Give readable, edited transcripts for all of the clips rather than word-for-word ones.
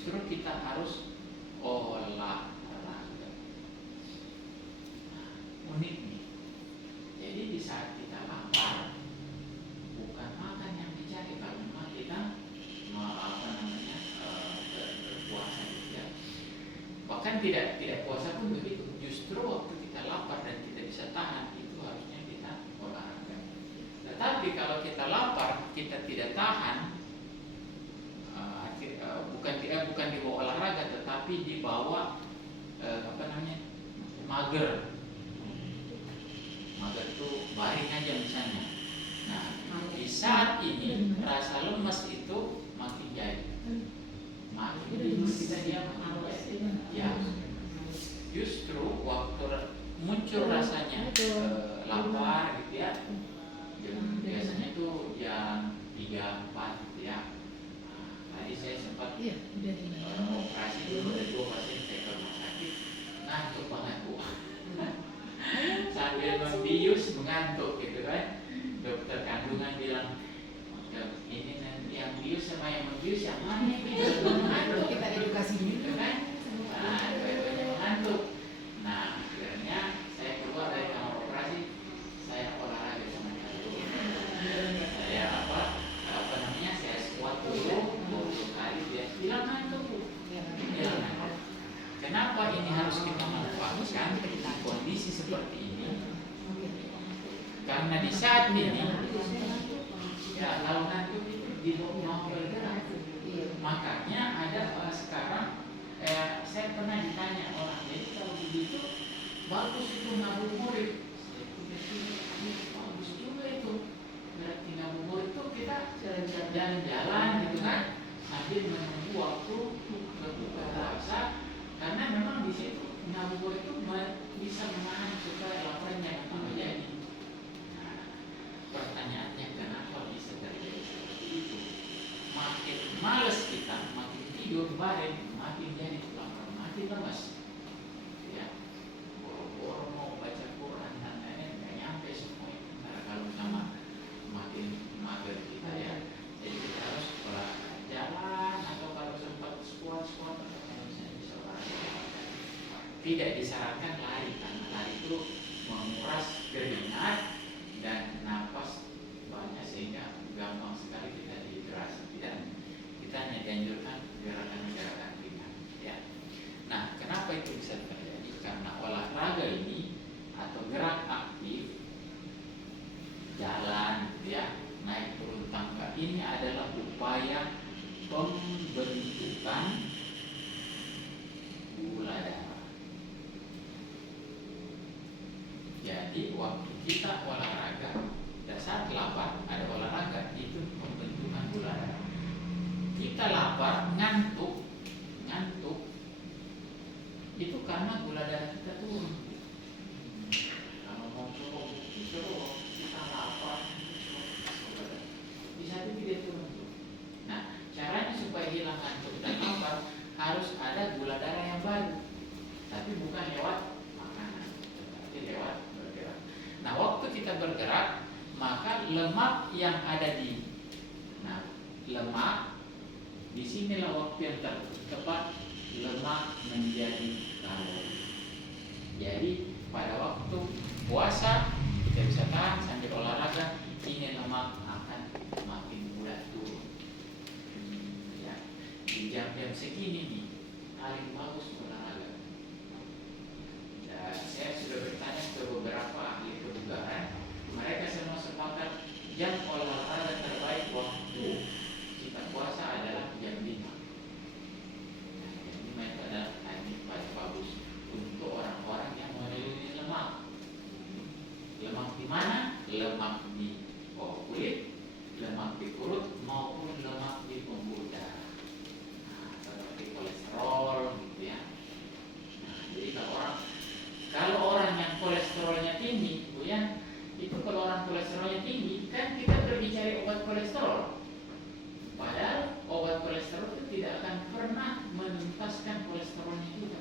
justru kita harus olahraga. Unik nih. Jadi di saat kita lapar, bukan makan yang dicari kalau memang kita berpuasa gitu ya. Bahkan tidak puasa pun begitu. Justru waktu kita lapar dan kita bisa tahan, itu harusnya kita olahraga. Tetapi kalau kita lapar, kita tidak tahan, bukan dibawa olahraga, tetapi dibawa mager. Mager itu baring aja misalnya. Nah, di saat ini rasa lemas itu makin jadi. Makin kita dia ya. Justru waktu muncul rasanya lapar gitu ya. Biasanya itu jam 3, 4 gitu ya. Tadi saya sempat operasi dulu ada 2 pasien saya ke rumah sakit, ngantuk banget Bu. Sambil membius mengantuk gitu kan. Dokter kandungan bilang, ini yang bius sama yang membius yang mana ini? Mengantuk. Kita edukasi gitu kan. Nah, dua-duanya mengantuk. Nah, akhirnya saya keluar dari kamar operasi, saya olahraga sama jantung. Saya saya squat dulu 20 kali, dia bilang ngantuk Bu. Bilang ngantuk. Kenapa ini harus kita manfaatkan kondisi seperti ini? Karena di saat ini, ya kalau ngantuk itu di mau bergerak. Makanya ada sekarang, saya pernah ditanya orang, jadi kalau begitu bagus itu ngabuburit. Bagus juga itu. Berarti ngabuburit itu kita jalan-jalan gitu kan, sambil menunggu waktu berbuka puasa. Karena memang di situ ngabuburit itu bisa menahan supaya laparnya terjadi. Nah, pertanyaannya kenapa bisa terjadi seperti itu? Makin males kita, makin tidur bareng, makin jadi lapar, makin lemas. Ya, boro-boro mau baca Quran dan lain-lain nggak nyampe semuanya. Karena kalau sama makin mager kita ya, jadi kita harus jalan atau kalau sempat squat tidak disarankan lari, karena lari itu menguras keringat dan napas banyak sehingga gampang sekali kita dehidrasi. Kita hanya dianjurkan gerakan-gerakan ringan ya. Nah, kenapa itu bisa terjadi? Karena olahraga ini atau gerak aktif, jalan ya, naik turun tangga, ini adalah upaya pembentukan gula darah. Jadi waktu kita olahraga, saat lapar ada olahraga, itu pembentukan gula darah. Kita lapar, ngantuk, itu karena gula darah kita turun. Kalau mau suruh kita lapar, bisa itu tidak turun. Nah, caranya supaya hilang ngantuk dan lapar harus ada gula darah yang baru, tapi bukan lewat makanan, tapi lewat bergerak. Nah, waktu kita bergerak, maka lemak yang ada lemak di sinilah waktu yang tepat lemak menjadi kalori. Jadi pada waktu puasa kita bisa tahan sambil olahraga, ini lemak akan makin mudah turun. Ya, di jam-jam segini nih paling bagus olahraga. Dan saya sudah bertanya ke beberapa ahli kebugaran, mereka semua sepakat jam olahraga terbaik waktu kita puasa adalah jam 5. Nah, jam 5 itu adalah timing paling bagus untuk orang-orang yang memiliki lemak. Lemak di mana? Lemak di kulit, lemak di perut maupun lemak di pembuluh darah. Nah, seperti kolesterol gitu ya. Nah, jadi kalau orang yang kolesterolnya tinggi, Bu ya, itu kalau orang kolesterolnya tinggi, kan kita pergi cari obat kolesterol. Padahal obat kolesterol itu tidak akan pernah menuntaskan kolesterolnya juga.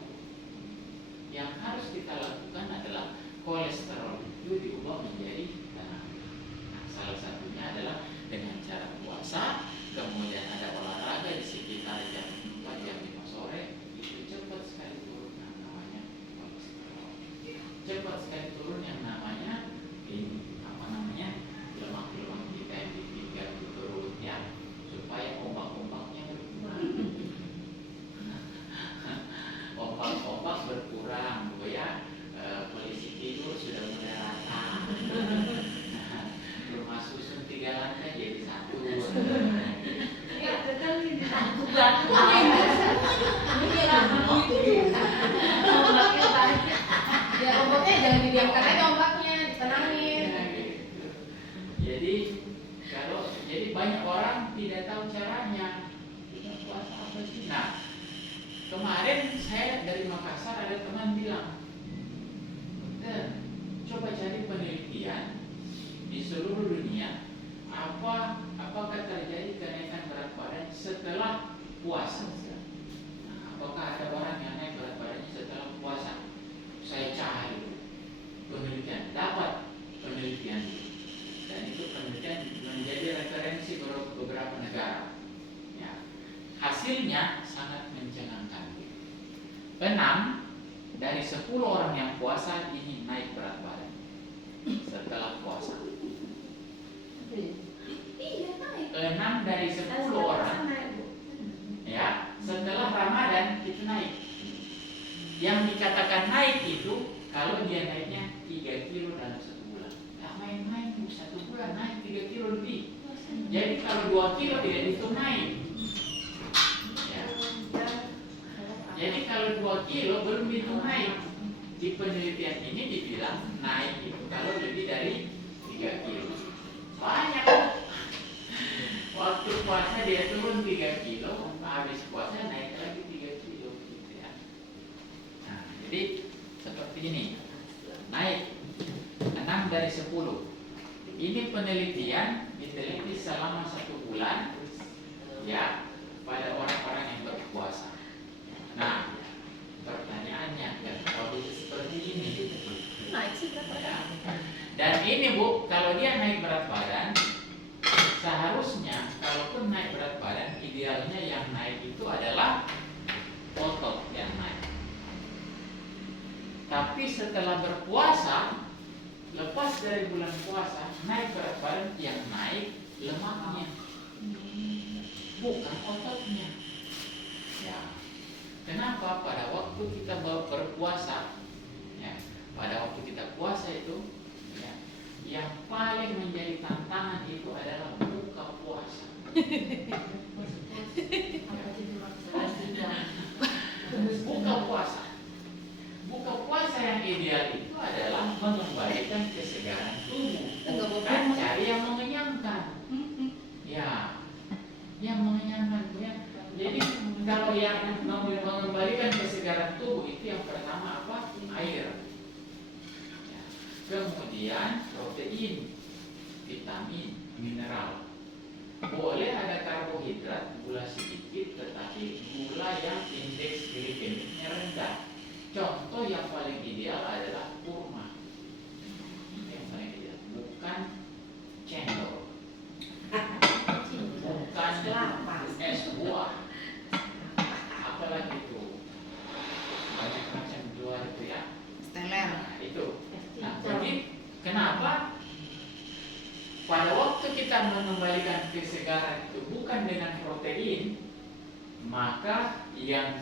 Yang harus kita lakukan adalah kolesterol itu diubah menjadi tenang. Nah, salah satunya adalah dengan cara puasa, kemudian ada olahraga di sekitar jam 4 jam 5 cepat sekali turun yang namanya ini apa namanya lemak-lemak kita yang di pinggang turun ya, supaya ombak-ombaknya berkurang. Ombak-ombak berkurang, ya. Polisi tidur sudah mulai rata. Rumah susun 3 lantai jadi 1. Ya, betul ini. Ombaknya banyak. Ya ombaknya jangan didiamkan aja, ombaknya ditenangin. Jadi banyak orang tidak tahu caranya. Kita puasa apa sih? Nah, kemarin saya dari Makassar ada teman bilang, coba cari penelitian di seluruh dunia apakah terjadi kenaikan berat badan setelah puasa. Nah, apakah ada orang yang naik berat badannya setelah puasa? Saya cari penelitian, dapat penelitian, dan itu penelitian menjadi referensi beberapa negara. Ya. Hasilnya sangat mencengangkan. 6 dari 10 orang yang puasa ini naik berat badan setelah puasa. Iya, naik. 6 dari 10 orang ya setelah Ramadan itu naik. Yang dikatakan naik itu kalau dia naiknya 3 kilo dalam 1 bulan. Nah, main-main 1 bulan naik 3 kilo lebih. Jadi kalau 2 kilo tidak dihitung naik. Ya. Jadi kalau 2 kilo belum dihitung naik. Di penelitian ini dibilang naik itu kalau lebih dari 3 kilo. Banyak. Waktu puasa dia turun 3 kilo, habis puasa naik lagi 3 kilo gitu ya. Nah, jadi seperti ini. Naik 6 dari 10. Ini penelitian diteliti selama 1 bulan ya pada orang-orang yang berpuasa. Nah, pertanyaannya kalau seperti ini Naik sih kan. dan ini Bu, kalau dia naik berat badan, seharusnya kalaupun naik berat badan, idealnya yang naik itu adalah otot yang naik. Tapi setelah berpuasa, lepas dari bulan puasa, naik berat badan, yang naik lemaknya, bukan ototnya. Ya. Kenapa? Pada waktu kita berpuasa, ya, pada waktu kita puasa itu, ya, yang paling menjadi tantangan itu adalah buka puasa. Buka puasa. Buka puasa yang ideal itu adalah mengembalikan kesegaran tubuh, bukan cari yang mengenyangkan. Ya, yang mengenyangkan ya. Jadi kalau yang mengembalikan kesegaran tubuh itu yang pertama apa? Air. Ya. Kemudian protein, vitamin, mineral. Boleh ada karbohidrat, gula sedikit, tetapi gula yang indeks glikemiknya rendah. Contoh yang paling ideal adalah kurma. Yang paling ideal, bukan cendol, bukan es buah, apalagi itu banyak macam di luar itu ya. Steler. Nah, itu. Nah, jadi kenapa pada waktu kita mengembalikan kesegaran itu bukan dengan protein, maka yang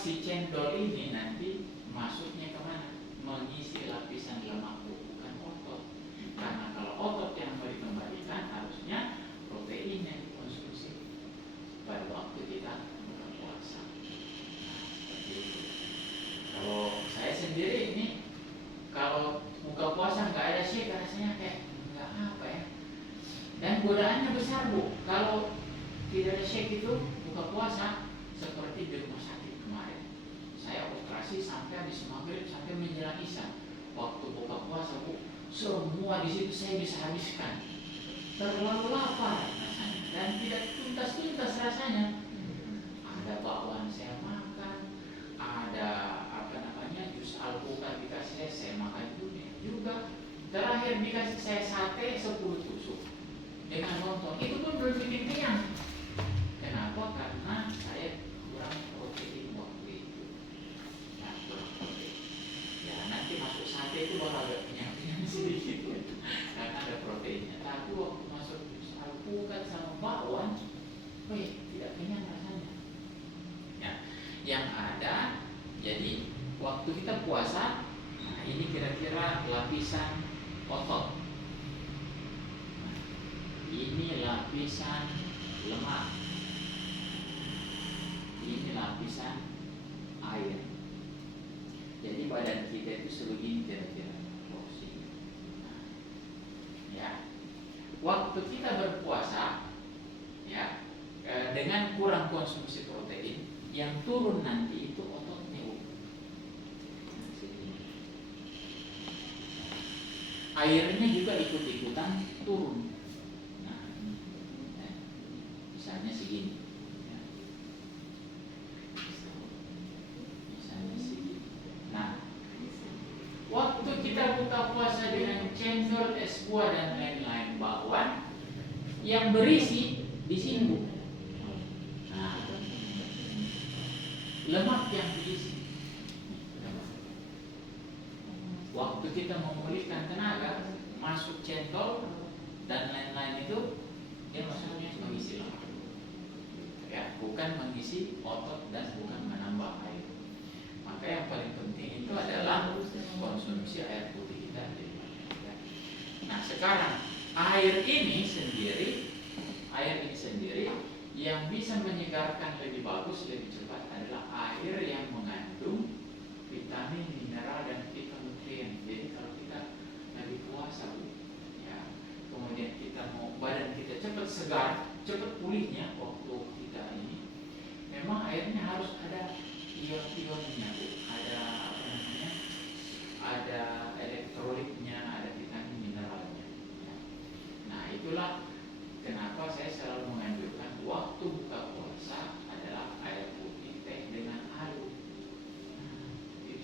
si cendol ini nanti masuknya kemana? Mengisi lapisan lemak, bukan otot. Karena kalau otot yang mau dikembalikan, harusnya protein yang dikonsumsi pada waktu kita berpuasa. Seperti itu. Kalau saya sendiri ini, kalau buka puasa nggak ada shake, rasanya kayak nggak apa ya. Dan godaannya besar Bu. Kalau tidak ada shake itu buka puasa, seperti di rumah sakit kemarin. Saya operasi sampai habis maghrib sampai menjelang isya. Waktu buka puasa Bu, semua di situ saya bisa habiskan. Terlalu lapar rasanya dan tidak tuntas-tuntas rasanya. Ada bakwan saya makan, ada jus alpukat dikasih saya makan juga. Terakhir dikasih saya sate 10 tusuk dengan lontong. Itu pun belum bikin kenyang. Kenapa? Karena saya kurang protein waktu itu. Nah, kurang protein. Ya. yang ada. Jadi waktu kita puasa, nah ini kira-kira lapisan otot, nah, ini lapisan lemak, ini lapisan air. Jadi badan kita itu sebegini kira-kira porsi. Nah, ya, waktu kita berpuasa, ya, dengan kurang konsumsi protein, yang turun nanti itu ototnya. Airnya juga ikut-ikutan turun. Nah, misalnya segini, ya. Misalnya segini. Nah, waktu kita buka puasa dengan cendol, es buah dan lain-lain bakwan, yang berisi di sini. Nah, lemak yang berisi. Waktu kita memulihkan tenaga, masuk cendol dan lain-lain itu, dia maksudnya mengisi lemak, ya, bukan mengisi otot dan bukan menambah air. Maka yang paling penting itu adalah konsumsi air putih kita. Ya. Nah sekarang air ini sendiri yang bisa menyegarkan lebih bagus, lebih cepat adalah air yang mengandung vitamin, mineral dan fitonutrien. Jadi kalau kita lagi puasa, ya, kemudian kita mau badan kita cepat segar, cepat pulihnya waktu kita ini, memang airnya harus ada ion-ionnya, ada apa namanya, ada elektrolitnya, ada vitamin mineralnya. Ya. Nah itulah kenapa saya selalu menganjurkan waktu buka puasa adalah air putih, teh dengan alus.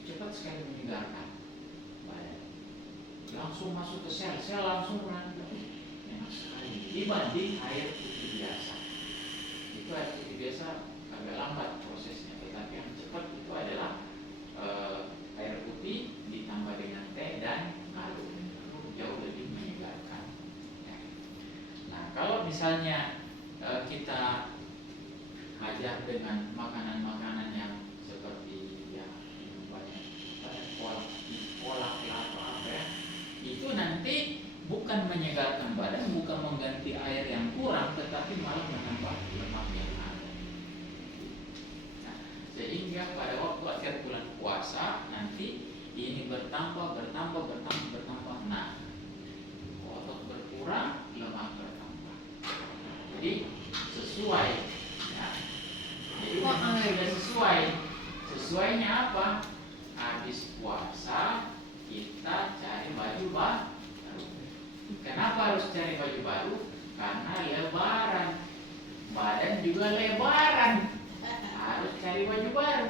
Cepat sekali menyegarkan badan, langsung masuk ke sel langsung enak sekali dibanding air putih biasa. Itu air putih biasa agak lambat prosesnya, tetapi yang cepat itu adalah air putih ditambah dengan teh dan madu, jauh lebih menyegarkan. Ya. Nah kalau misalnya kita ajar dengan makanan-makanan yang seperti ya kolak atau apa ya, itu nanti bukan menyegarkan badan, bukan mengganti air yang kurang, tetapi malah menambah lemak yang ada. Nah, sehingga pada waktu akhir bulan puasa nanti ini bertambah. Nah, otot berkurang, lemak bertambah. Jadi sesuai. Ya. Jadi memang sudah sesuai. Sesuainya apa? Habis puasa kita cari baju baru. Kenapa harus cari baju baru? Karena lebaran, badan juga lebaran, harus cari baju baru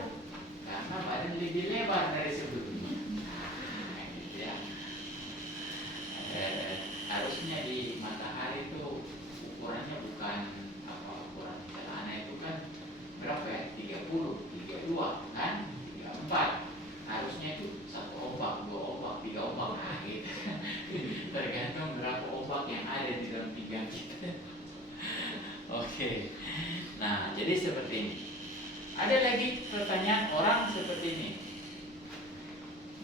karena badan lebih lebar dari sebelumnya. Nah, gitu ya. Harusnya di matahari itu ukurannya bukan apa, ukuran celana itu kan berapa ya? 30, 32 kan? 34. Harusnya itu 1 ombak, 2 ombak, 3 ombak, nah gitu. Tergantung berapa ombak yang ada di dalam pinggang kita. Oke. Nah, jadi seperti ini. Ada lagi pertanyaan orang seperti ini.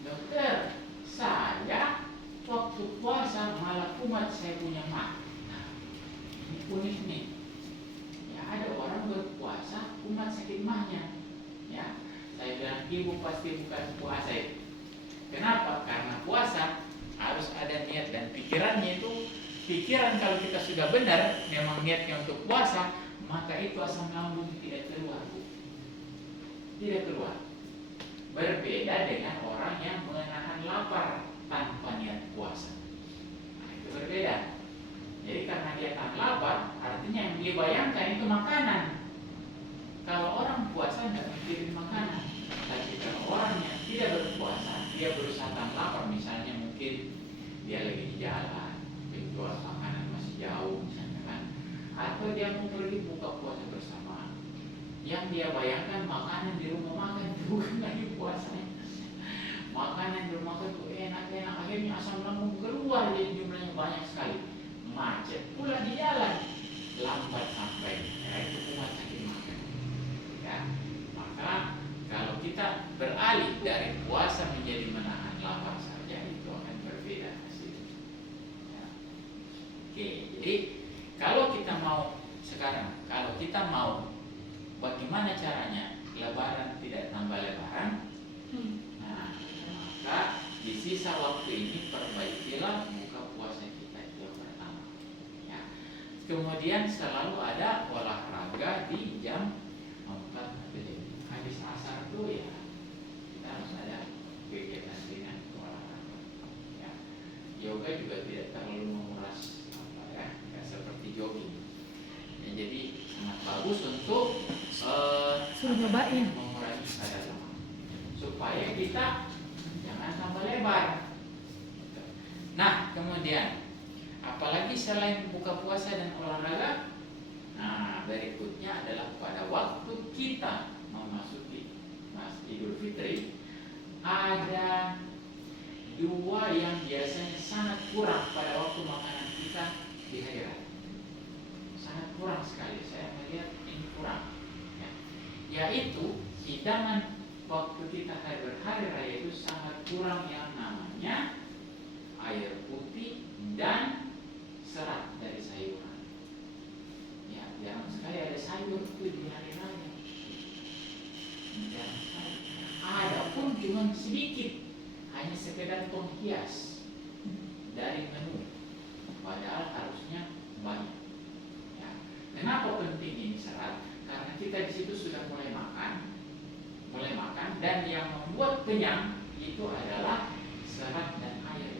Dokter, saya waktu puasa malah kumat saya punya mah. Nah, ini unik nih. Ya ada orang berpuasa kumat sakit mahnya. Ya. Saya bilang ibu pasti bukan puasa itu. Kenapa? Karena puasa harus ada niat dan pikirannya itu. Pikiran kalau kita sudah benar memang niatnya untuk puasa, maka itu asam lambung tidak keluar, Bu. Tidak keluar. Berbeda dengan orang yang menahan lapar tanpa niat puasa. Nah, itu berbeda. Jadi karena dia tahan lapar, artinya yang dia bayangkan itu makanan. Kalau orang puasa tidak mikirin makanan. Tapi kalau orang yang tidak berpuasa, dia berusaha tahan lapar, misalnya mungkin dia lagi di jalan, penjual makanan masih jauh misalnya kan, atau dia mau pergi buka puasa bersama, yang dia bayangkan makanan di rumah makan itu bukan lagi puasanya. Makanan di rumah makan itu enak-enak, akhirnya asam lambung keluar, jadi jumlahnya banyak sekali, macet pula di jalan, lambat sampai, ya itu kumat sakit makan. Ya, maka dari puasa menjadi menahan lapar saja itu akan berbeda hasilnya. Ya. Oke, jadi kalau kita mau sekarang, kalau kita mau bagaimana caranya Lebaran tidak tambah lebaran, nah maka di sisa waktu ini perbaikilah buka puasa kita itu yang pertama. Ya. Kemudian selalu ada olahraga di jam 4 atau jam habis asar tuh ya kita harus ada kegiatan dengan olahraga. Ya. Yoga juga tidak terlalu menguras apa ya, nggak seperti jogging. Ya, jadi sangat bagus untuk Suruh nyobain. mengurangi kadar lemak supaya kita jangan tambah lebar. Nah, kemudian apalagi selain buka puasa dan olahraga, nah berikutnya adalah pada waktu kita memasuki Idul Fitri ada dua yang biasanya sangat kurang pada waktu makanan kita di hari raya. Sangat kurang sekali, saya melihat ini kurang. Ya. Yaitu hidangan waktu kita berhari raya itu sangat kurang yang namanya air putih dan serat dari sayuran. Ya, jarang sekali ada sayur itu di hari raya. Jarang sekali. Ada pun cuma sedikit, hanya sekedar penghias dari menu. Padahal harusnya banyak. Ya. Kenapa penting ini serat? Karena kita di situ sudah mulai makan, dan yang membuat kenyang itu adalah serat dan air.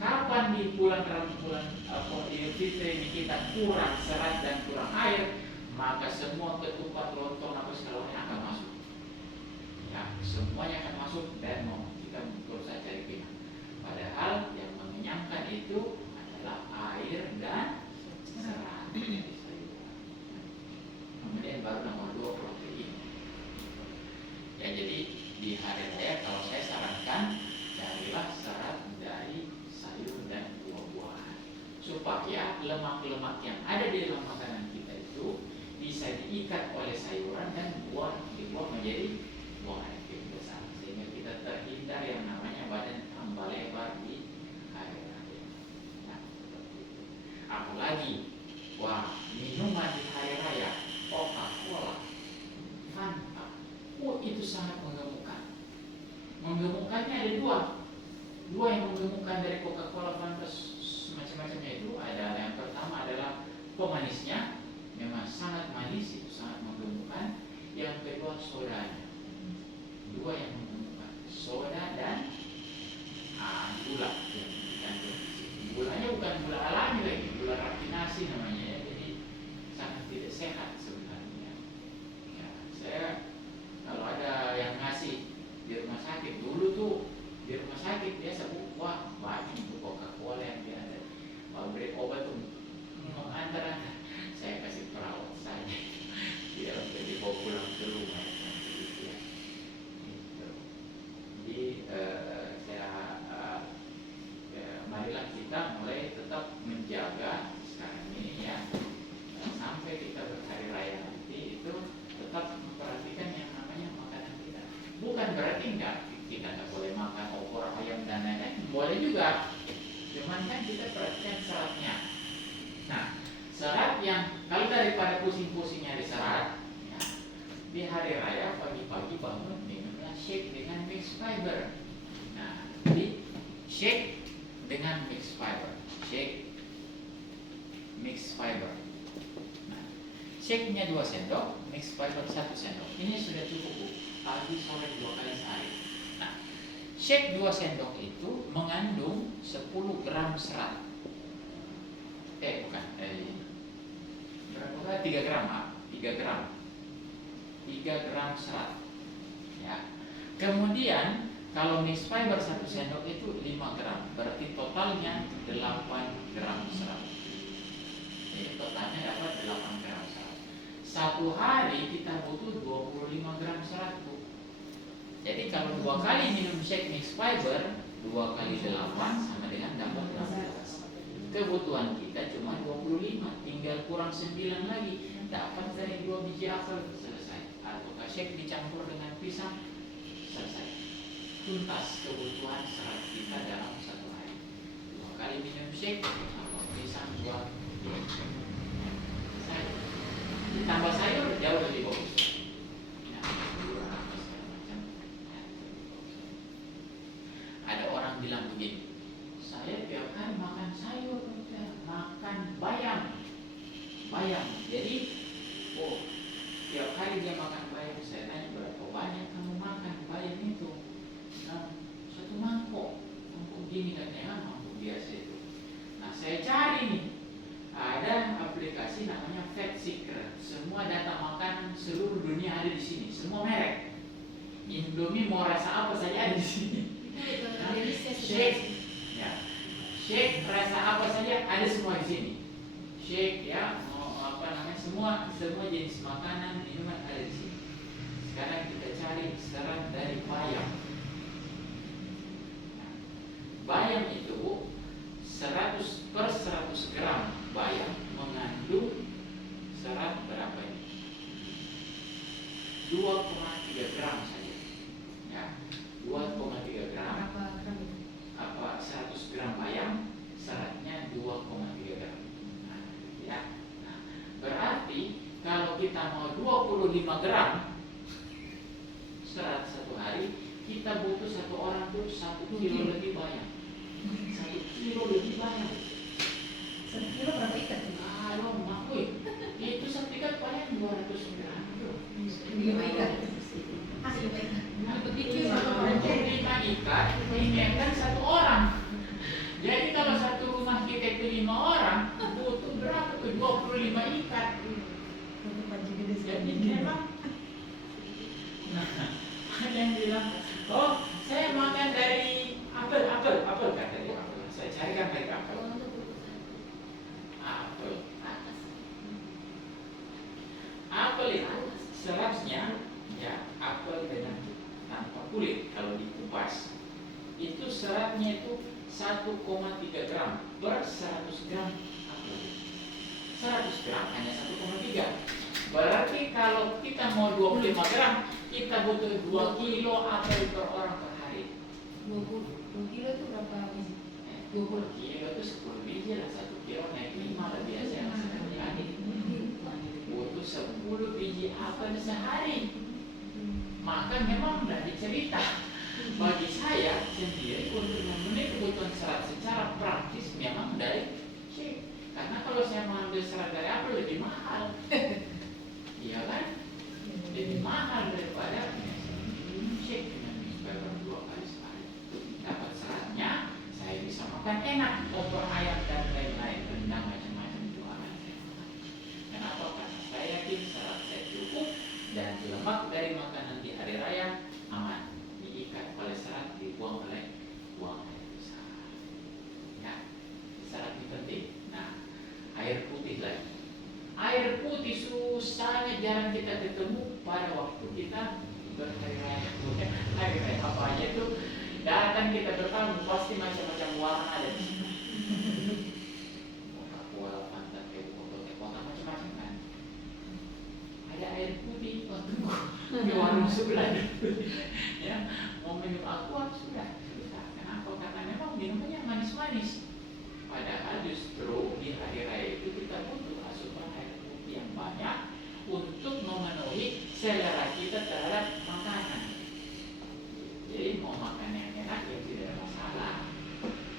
Kapan di bulan Idul Fitri ini kita kurang serat dan kurang air, maka semua ketupat, lontong, apa segala macam akan masuk. Ya, semuanya akan masuk dan kita berusaha cari kenyang. Padahal yang mengenyangkan itu adalah air dan serat. Kemudian baru nomor 2 protein. Ya, jadi di hari raya kalau saya sarankan carilah serat dari sayur dan buah-buahan supaya lemak-lemak yang ada di dalam makanan kita itu bisa diikat oleh sayuran dan dibuat menjadi buah yang besar sehingga kita terhindar yang namanya badan tambah lebar di hari raya. Nah, seperti itu. Apalagi minuman di hari raya Coca-Cola, Fanta, itu sangat menggemukkan. Menggemukkannya ada dua yang menggemukkan dari Coca-Cola, Fanta, macam-macamnya itu. Ada yang pertama adalah pemanisnya, memang sangat manis, itu sangat menggemukkan. Yang kedua sodanya, dua yang menggemukkan, soda dan gula. Gulanya bukan gula alami lagi, gula rafinasi namanya ya. Jadi sangat tidak sehat sebenarnya. Ya, saya kalau ada yang ngasih di rumah sakit dulu tuh, di rumah sakit biasa banyak itu Coca-Cola yang dia ada. Kalau beri obat tuh antara saya kasih perawat saja, tidak untuk dibawa pulang ke rumah. Gitu ya. Jadi marilah kita mulai tetap menjaga sekarang ini ya, sampai kita berhari raya nanti itu tetap memperhatikan yang namanya makanan kita. Bukan berarti kita nggak boleh makan opor, ayam dan lain-lain, boleh juga. Cuman kan kita perhatikan seratnya. Nah, serat yang kalau daripada pusing-pusingnya di serat, ya, di hari raya pagi-pagi bangun minumlah shake dengan mixed fiber. Nah, jadi shake dengan mixed fiber, shake mixed fiber. Nah, shake-nya 2 sendok, mixed fiber 1 sendok. Ini sudah cukup, Bu. Pagi sore 2 kali sehari. Nah, shake 2 sendok itu mengandung 10 gram serat. Berapa? 3 gram, 3 gram serat. Ya. Kemudian kalau mixed fiber 1 sendok itu 5 gram, berarti totalnya 8 gram serat. Jadi totalnya dapat 8 gram serat. Satu hari kita butuh 25 gram serat, Bu. Jadi kalau 2 kali minum shake mixed fiber, 2 kali 8 sama dengan dapat 16. Kebutuhan kita cuma 25, tinggal kurang 9 lagi, dapat dari 2 biji apel, selesai. Atau shake dicampur dengan pisang, selesai. tuntas kebutuhan serat kita dalam satu hari. 2 kali minum shake atau pisang 2 sayur. Ditambah sayur jauh lebih bagus. Ya, buah apa segala macam. Ya, ada orang bilang begini, saya tiap hari makan sayur, makan bayam. Jadi, tiap hari dia makan bayam. Saya tanya berapa banyak kamu makan bayam itu? Nah, 1 mangkok gini katanya, mangkok biasa itu. Nah, saya cari nih, ada aplikasi namanya Fat Secret. Semua data makanan seluruh dunia ada di sini, semua merek. Indomie mau rasa apa saja ada di sini. Nah, shake, ya, shake rasa apa saja ada semua di sini. Shake ya, mau apa namanya, semua jenis makanan minuman ada di sini. Sekarang kita cari serat dari bayam. Nah, bayam itu 100 per 100 gram bayam mengandung serat berapa ini? 2,3 gram saja. Ya, 2,3 gram. Berapa gram itu? 100 gram bayam seratnya 2,3 gram. Nah, ya. Nah, berarti kalau kita mau 25 gram serat satu hari, kita butuh satu orang tuh 1 kilo lebih bayam. 1 kilo lebih bayam. 1 kilo berapa ikat? Lo ngakui itu satu ikat paling 200 gram. 5 ikat. 5 ikat. Untuk 5 ikat dimakan 1 orang. Jadi kalau satu rumah kita itu 5 orang, butuh berapa tuh? 25 ikat. Jadi memang ada yang bilang, oh saya makan dari apel kata dia. Saya carikan dari apel. Apel itu seratnya, ya, apel dengan tanpa kulit kalau dikupas itu seratnya itu 1,3 gram per 100 gram apel. 100 gram hanya 1,3. Berarti kalau kita mau 25 gram, kita butuh 2 kilo apel per orang per hari. 20 kilo itu berapa biji? 20 kilo itu 10 biji lah, 1 kilo naik 5 lah biasa yang sehari-hari. Butuh 10 biji apel sehari. Maka memang sudah dicerita. Bagi saya sendiri untuk memenuhi kebutuhan serat secara praktis memang dari shake. Karena kalau saya mengambil serat dari apel lebih mahal. Iya kan? Lebih mahal daripada minum shake dengan minum 2 kali sehari. Dapat seratnya, saya bisa makan enak, opor ayam dan lain-lain, rendang macam-macam itu akan saya makan. Kenapa? Karena saya yakin serat saya cukup dan lemak dari makanan di hari raya aman, diikat oleh serat, dibuang oleh buang air besar. Ya, serat ini penting. Nah, air putih lagi. Air putih sangat jarang kita ketemu pada waktu kita berhari raya. Hari raya apa aja itu datang kita bertamu pasti macam-macam warna ada di sini. Coca-Cola, Fanta, Coca-Cola, macam-macam kan. Ada air putih, tunggu di warung sebelah dulu. Ya, mau minum aqua sudah. Kenapa? Karena memang minumannya manis-manis. Padahal justru di hari raya itu kita butuh asupan air putih yang banyak untuk memenuhi selera kita terhadap makanan. Jadi mau makan yang enak ya tidak ada masalah.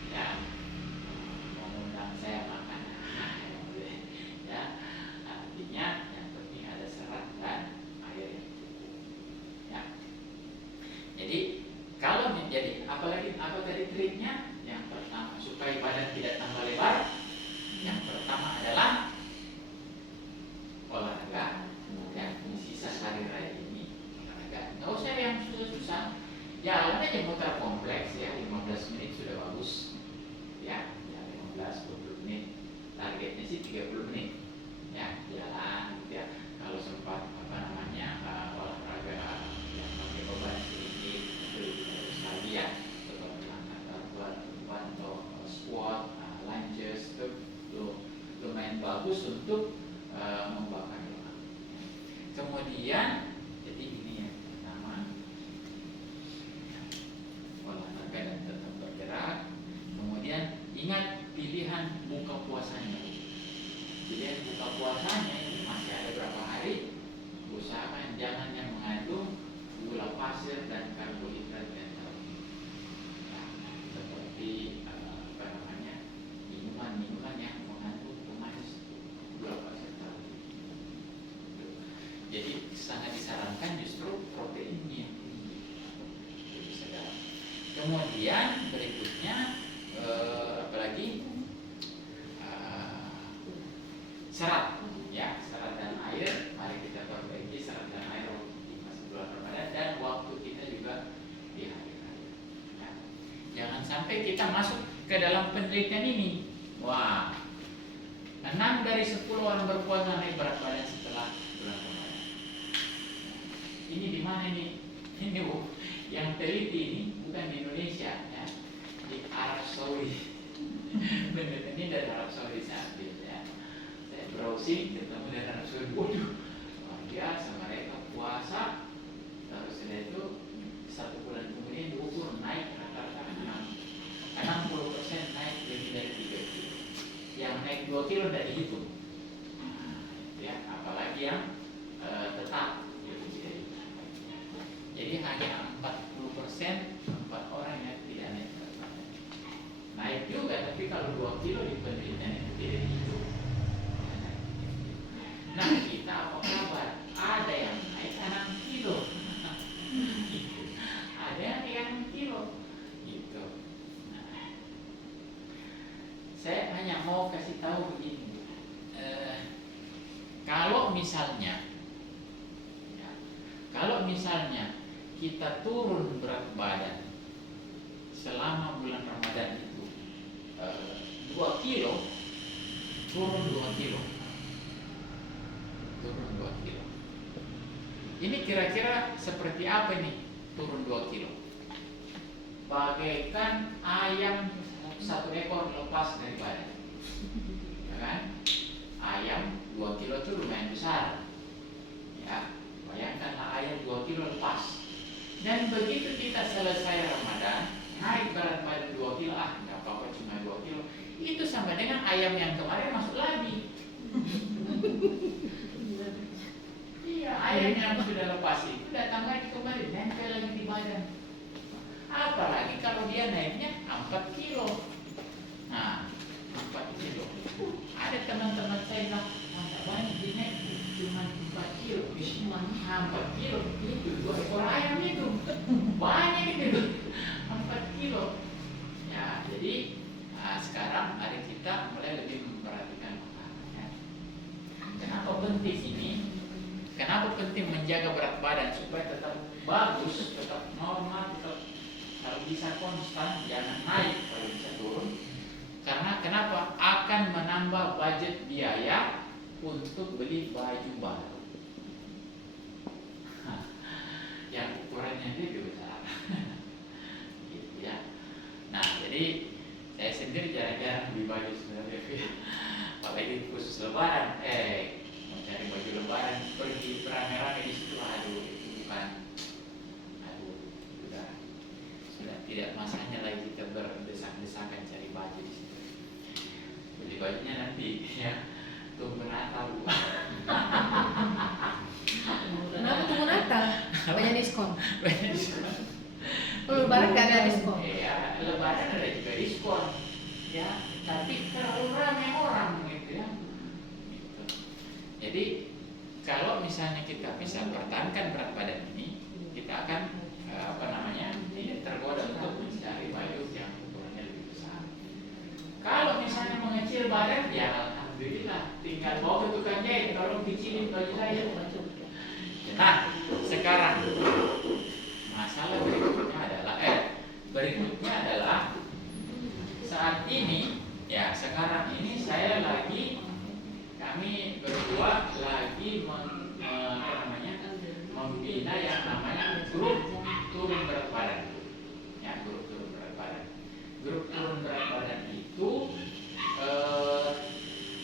Ya, mau undang saya makan, ya, artinya yang penting ada serat dan air yang cukup. Ya. Jadi kalau menjadi apalagi apa tadi triknya? Yang pertama supaya badan tidak tambah lebar. Yang pertama adalah olahraga. Dan sisa hari raya ini olahraga. Nggak usah yang susah-susah. Jalan aja muter kompleks ya, 15 menit sudah bagus. Ya, 15-20 menit. Targetnya sih 30 menit. Ya, jalan gitu ya. Kalau sempat olahraga yang pakai beban sedikit itu harus lagi ya. Atau squat, lunges itu lumayan bagus untuk membakar lemak. Kemudian jadi ini yang pertama lemakse dan karbohidrat yang seperti minuman yang mengandung pemanis gula pasir. Jadi sangat disarankan justru proteinnya. Kemudian berikutnya apalagi serat, ya, serat dan air. Mari kita perbaiki serat dan air di masa bulan Ramadan dan waktu kita juga di hari raya. Ya. Jangan sampai kita masuk ke dalam penelitian ini. Wah, 6 dari 10 orang berpuasa naik berat badan setelah bulan Ramadan. Ini di mana nih? Ini yang teliti ini bukan di Indonesia, ya, di Arab Saudi. Ini dari Arab Saudi saya ambil, ya. Saya browsing ketemu dari Arab Saudi. Waduh, luar biasa, mereka puasa terus setelah itu 1 bulan kemudian diukur naik rata-rata 60% naik lebih dari 3 kilo. Yang naik 2 kilo tidak dihitung, ya, apalagi yang tetap. Jadi hanya 40% 4 orang yang tidak naik berat badan. Naik juga, tapi kalau 2 kilo di penelitian itu tidak dihitung. Nah, kita apa kabar? Ada yang naik 6 kilo. Ada yang naik 6 kilo. Gitu. Nah, saya hanya mau kasih tahu begini. Kalau misalnya kita turun berat badan selama bulan Ramadan itu 2 kilo, turun 2 kilo. Ini kira-kira seperti apa nih turun 2 kilo? Bagaikan ayam 1 ekor lepas dari badan, ya kan? Ayam 2 kilo itu lumayan besar, ya. Bayangkanlah ayam 2 kilo lepas. Dan begitu kita selesai Ramadan, naik berat badan 2 kilo, nggak apa-apa cuma 2 kilo. Itu sama dengan ayam yang kemarin masuk lagi. Iya, ayam yang sudah lepas itu datang lagi kembali, nempel lagi di badan. Apalagi kalau dia naiknya 4 kilo. Nah, 4 kilo. Ada teman-teman saya bilang, nggak banyak dia naik, cuma 4 kilo. Cuma 4 kilo itu 2 ekor ayam itu banyak itu 4 kilo. Ya, jadi sekarang mari kita mulai lebih memperhatikan makanannya. Kenapa penting ini? Kenapa penting menjaga berat badan supaya tetap bagus, tetap normal, tetap kalau bisa konstan, jangan naik, kalau bisa turun. Karena kenapa? Akan menambah budget biaya untuk beli baju baru. Yang ukurannya lebih besar. Gitu ya. Nah, jadi saya sendiri jarang-jarang beli baju sebenarnya. Apalagi khusus lebaran, mau cari baju lebaran, pergi beramai-ramai di situ, aduh, itu bukan, sudah tidak masanya lagi kita berdesak-desakan cari baju di situ. Beli bajunya nanti, ya, tunggu Natal. Kenapa tunggu Natal? Banyak diskon. Banyak diskon. Lebaran gak ada diskon. Iya, lebaran ada juga diskon. Ya, tapi terlalu ramai orang gitu ya. Gitu. Jadi kalau misalnya kita bisa pertahankan berat badan ini, kita akan tidak tergoda untuk mencari baju yang ukurannya lebih besar. Kalau misalnya mengecil badan, ya alhamdulillah, tinggal bawa ke tukang jahit, tolong kecilin baju saya. Nah, sekarang masalah berikutnya adalah saat ini, ya, sekarang ini kami berdua lagi membina yang namanya grup turun berat badan. Ya, grup turun berat badan. Grup turun berat badan itu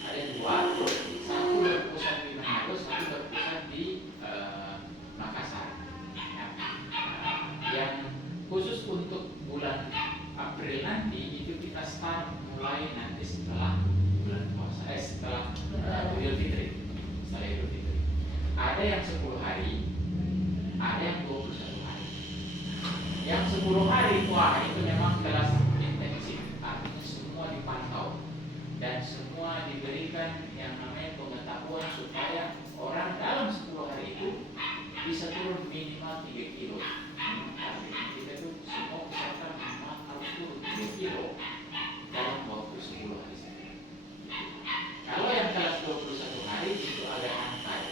ada 2, satu berpusat di Manado, satu berpusat di Makassar. Ya. Yang khusus untuk bulan April nanti itu kita start mulai nanti setelah bulan puasa, setelah Idul Fitri. Setelah Idul Fitri. Ada yang 10 hari, ada yang 21 hari. turun minimal 3 kilo. Artinya kita tuh semua peserta minimal harus turun 3 kilo dalam waktu 10 hari saja. Kalau yang kelas 21 hari itu agak santai,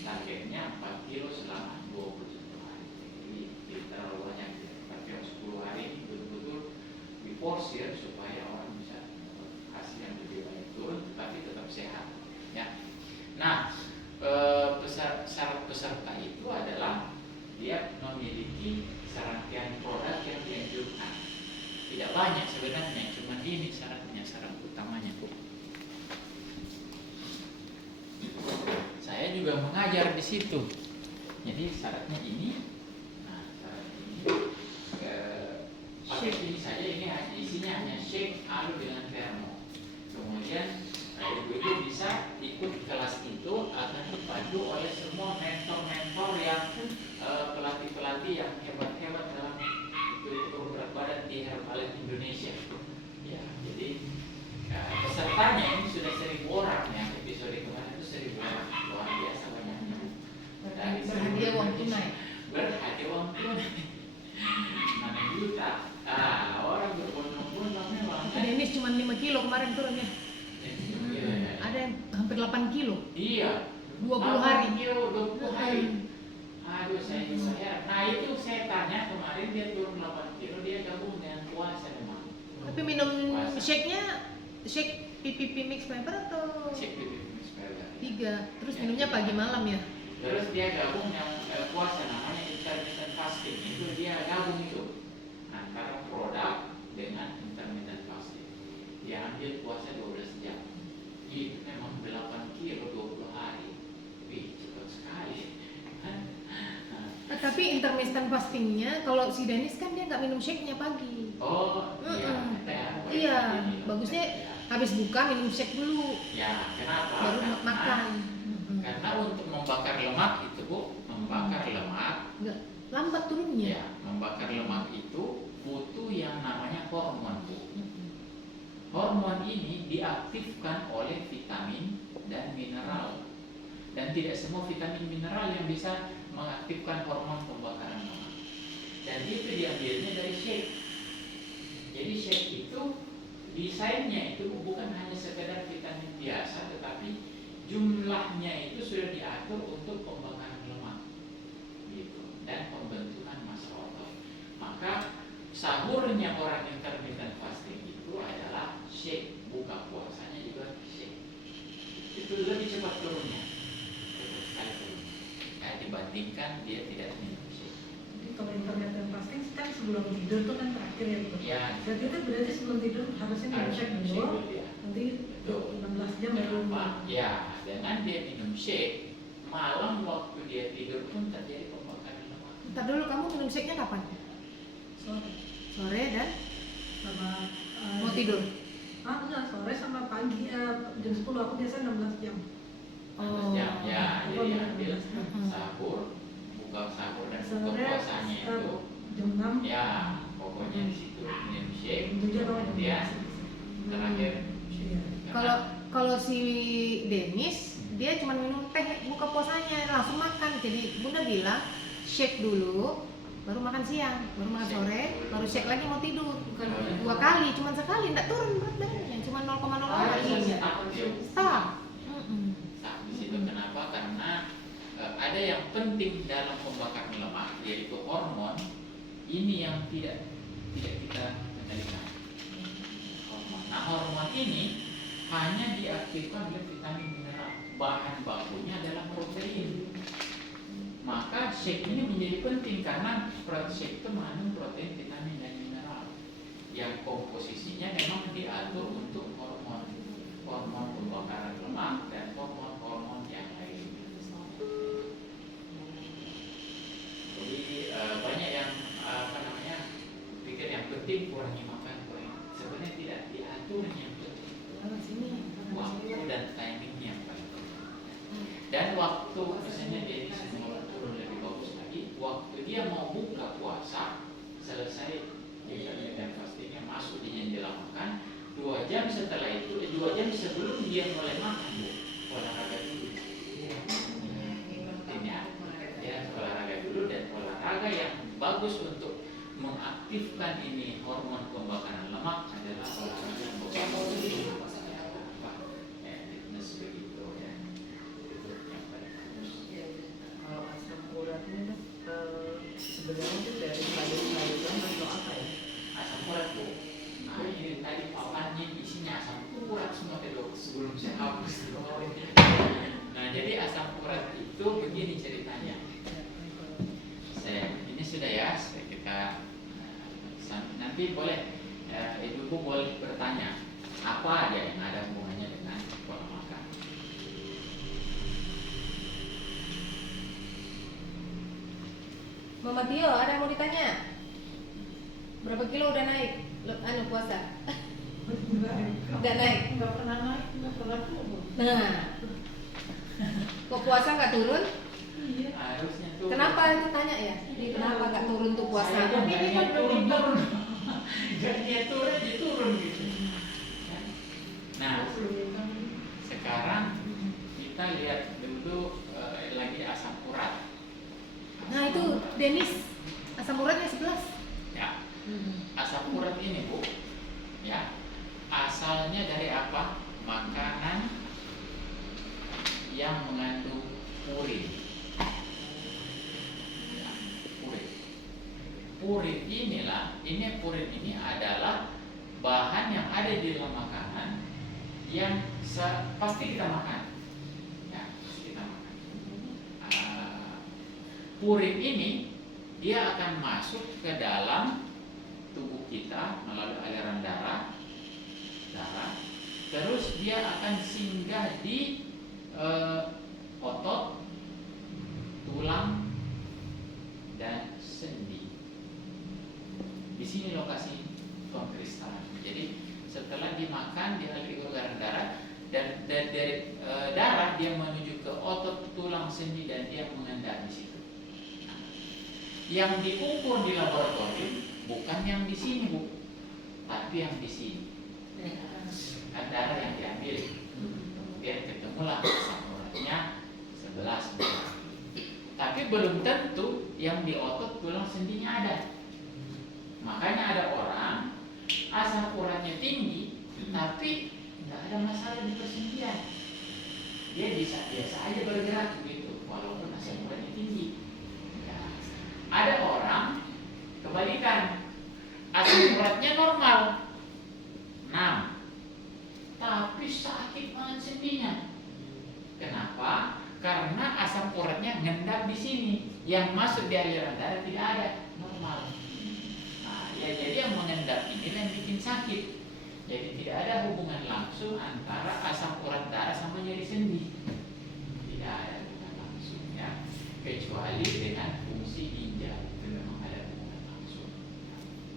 targetnya 4 kilo selama 21 hari. Jadi tidak terlalu banyak ya. Tapi yang 10 hari ini betul-betul diporsir supaya orang bisa hasil yang lebih baik, turun tetapi tetap sehat ya. Nah, syarat peserta itu adalah dia memiliki serangkaian produk yang dianjurkan. Tidak banyak sebenarnya, cuma ini syaratnya, syarat utamanya. Saya juga mengajar di situ. Jadi syaratnya ini. Nah, syaratnya ini pakai ini saja, ini isinya hanya shake alu dengan termo. Kemudian ibu-ibu bisa ikut kelas itu akan dipandu oleh semua mentor-mentor yang pelatih-pelatih yang hebat-hebat dalam itu berat badan di Herbalife Indonesia. Ya, jadi pesertanya ini sudah 1.000 orang, yang episode kemarin itu 1.000 orang, luar biasa banyaknya. Dari Berhadiah uang tunai. Berhadiah uang tunai 6 juta. Orang berbondong-bondong memang. Dennis cuma 5 kilo kemarin turunnya. Ada yang hampir 8 kilo. Iya. 20 hari. 20 hari. Aduh, saya juga heran. Nah, itu saya tanya kemarin, dia turun 8 kilo, dia gabung dengan puasa memang. Tapi minum shake-nya shake PPP mix fiber atau Shake mix fiber. 3. Terus Ya, minumnya pagi malam ya? Terus dia gabung yang puasa namanya intermittent fasting. Itu dia gabung itu antara produk dengan intermittent fasting. Dia ambil puasa 12 jam. Itu memang 8 kilo 20 hari. Wih, cepat sekali. Tapi intermittent fastingnya, kalau si Dennis kan dia nggak minum shake-nya pagi. Oh, iya. Iya, bagusnya habis buka minum shake dulu. Ya, kenapa? Baru makan. Karena untuk membakar lemak itu, Bu, membakar lemak. Nggak lambat turunnya. Ya, membakar lemak itu butuh yang namanya hormon, Bu. Hormon ini diaktifkan oleh vitamin dan mineral. Dan tidak semua vitamin mineral yang bisa mengaktifkan hormon pembakaran lemak. Dan itu diambilnya dari shake. Jadi shake itu desainnya itu bukan hanya sekedar vitamin biasa, tetapi jumlahnya itu sudah diatur untuk pembakaran lemak, gitu, dan pembentukan massa otot. Maka sahurnya orang intermittent fasting itu adalah shake, buka puasanya juga shake. Itu lebih cepat turunnya, cepat sekali turun. Dibandingkan dia tidak minum shake. Jadi kalau intermittent fasting kan sebelum tidur tuh kan terakhir ya, Bu. Ya. Jadi itu berarti sebelum tidur harusnya minum shake dulu. Ya. Nanti 16 jam baru minum. Ya, dengan dia minum shake, malam waktu dia tidur pun terjadi pembakaran lemak. Ntar dulu, kamu minum shake-nya kapan? Sore Sore dan sama mau tidur? enggak, sore sama pagi jam 10 aku biasa 16 jam. Oh. Ya, jadi ambil sahur, buka sahur dan buka Sore puasanya itu. jam 6. Ya, pokoknya di situ minum shake. Jam 7 atau jam Dia 11. terakhir. Iya. Kalau si Dennis dia cuma minum teh buka puasanya langsung makan. Jadi Bunda bilang shake dulu, baru makan siang, baru makan sore, baru shake lagi mau tidur. Bukan 2 kali, cuma sekali, enggak turun berat badannya, cuma 0,0 stop. Nah, di situ kenapa? Karena ada yang penting dalam pembakaran lemak, yaitu hormon. Ini yang tidak kita kendalikan. Hormon. Nah, hormon ini hanya diaktifkan oleh vitamin mineral. Bahan bakunya adalah protein. Maka shake ini menjadi penting karena shake itu mengandung protein, vitamin dan mineral yang komposisinya memang diatur untuk hormon pembakaran lemak dan hormon yang lain. Jadi banyak yang pikir yang penting kurangi makan, sebenarnya tidak diaturnya yang penting. Waktu dan timing yang paling penting. Dan waktu misalnya dia di semua turun lebih bagus lagi. Waktu dia mau buka puasa, selesai intermittent fastingnya, masuk di jendela makan, 2 jam setelah itu, 2 jam sebelum dia mulai makan, olahraga dulu. Pentingnya, ya olahraga yang bagus untuk mengaktifkan ini hormon pembakaran lemak adalah olahraga fitness begitu ya. Itu yang paling bagus. Kalau asam urat ini sebenarnya itu dari sayur-sayuran atau apa ya? Asam urat Bu. Nah ini tadi papannya isinya asam urat semua dulu sebelum saya hapus. Nah jadi asam urat itu begini ceritanya. Ini sudah ya, kita nanti boleh ibu boleh bertanya apa aja yang ada hubungannya dengan pola makan. Mama Tio, ada yang mau ditanya? Berapa kilo udah naik? Puasa? Nggak naik? Nggak pernah naik, nggak pernah turun. Nah, kok puasa nggak turun? Iya. Harusnya tuh. Kenapa itu tanya ya? Kenapa nggak turun tuh puasa? Saya Tapi ini kan turun. turun. Gak dia turun gitu. Nah, sekarang kita lihat dulu lagi asam urat. Nah itu Denis, asam uratnya 11. Ya, asam urat ini Bu, ya asalnya dari apa? Makanan yang mengandung purin. Ya, purin. Purin ini adalah bahan yang ada di dalam makanan yang pasti kita makan. Ya, pasti kita makan. Purin ini dia akan masuk ke dalam tubuh kita melalui aliran darah, terus dia akan singgah di otot, tulang, dan sendi. Di sini lokasi pengkristalan. Jadi setelah dimakan dialiri ke aliran darah dan dari darah dia menuju ke otot, tulang, sendi dan dia mengendap di situ. Yang diukur di laboratorium bukan yang di sini Bu, tapi yang di sini. Darah yang diambil, kemudian ketemulah asam uratnya 11. Tapi belum tentu yang di otot, tulang, sendinya ada. Makanya ada orang asam uratnya tinggi, tapi nggak ada masalah di persendian. Dia bisa biasa aja bergerak begitu, walaupun asam uratnya tinggi. Ya. Ada orang kebalikan, asam uratnya normal 6, tapi sakit banget sendinya. Kenapa? Karena asam uratnya ngendap di sini, yang masuk di aliran darah tidak ada, normal. Nah, ya jadi yang mengendap ini yang bikin sakit. Jadi tidak ada hubungan langsung antara asam urat darah sama nyeri sendi. Tidak ada hubungan langsung ya, kecuali dengan fungsi ginjal itu memang ada hubungan langsung.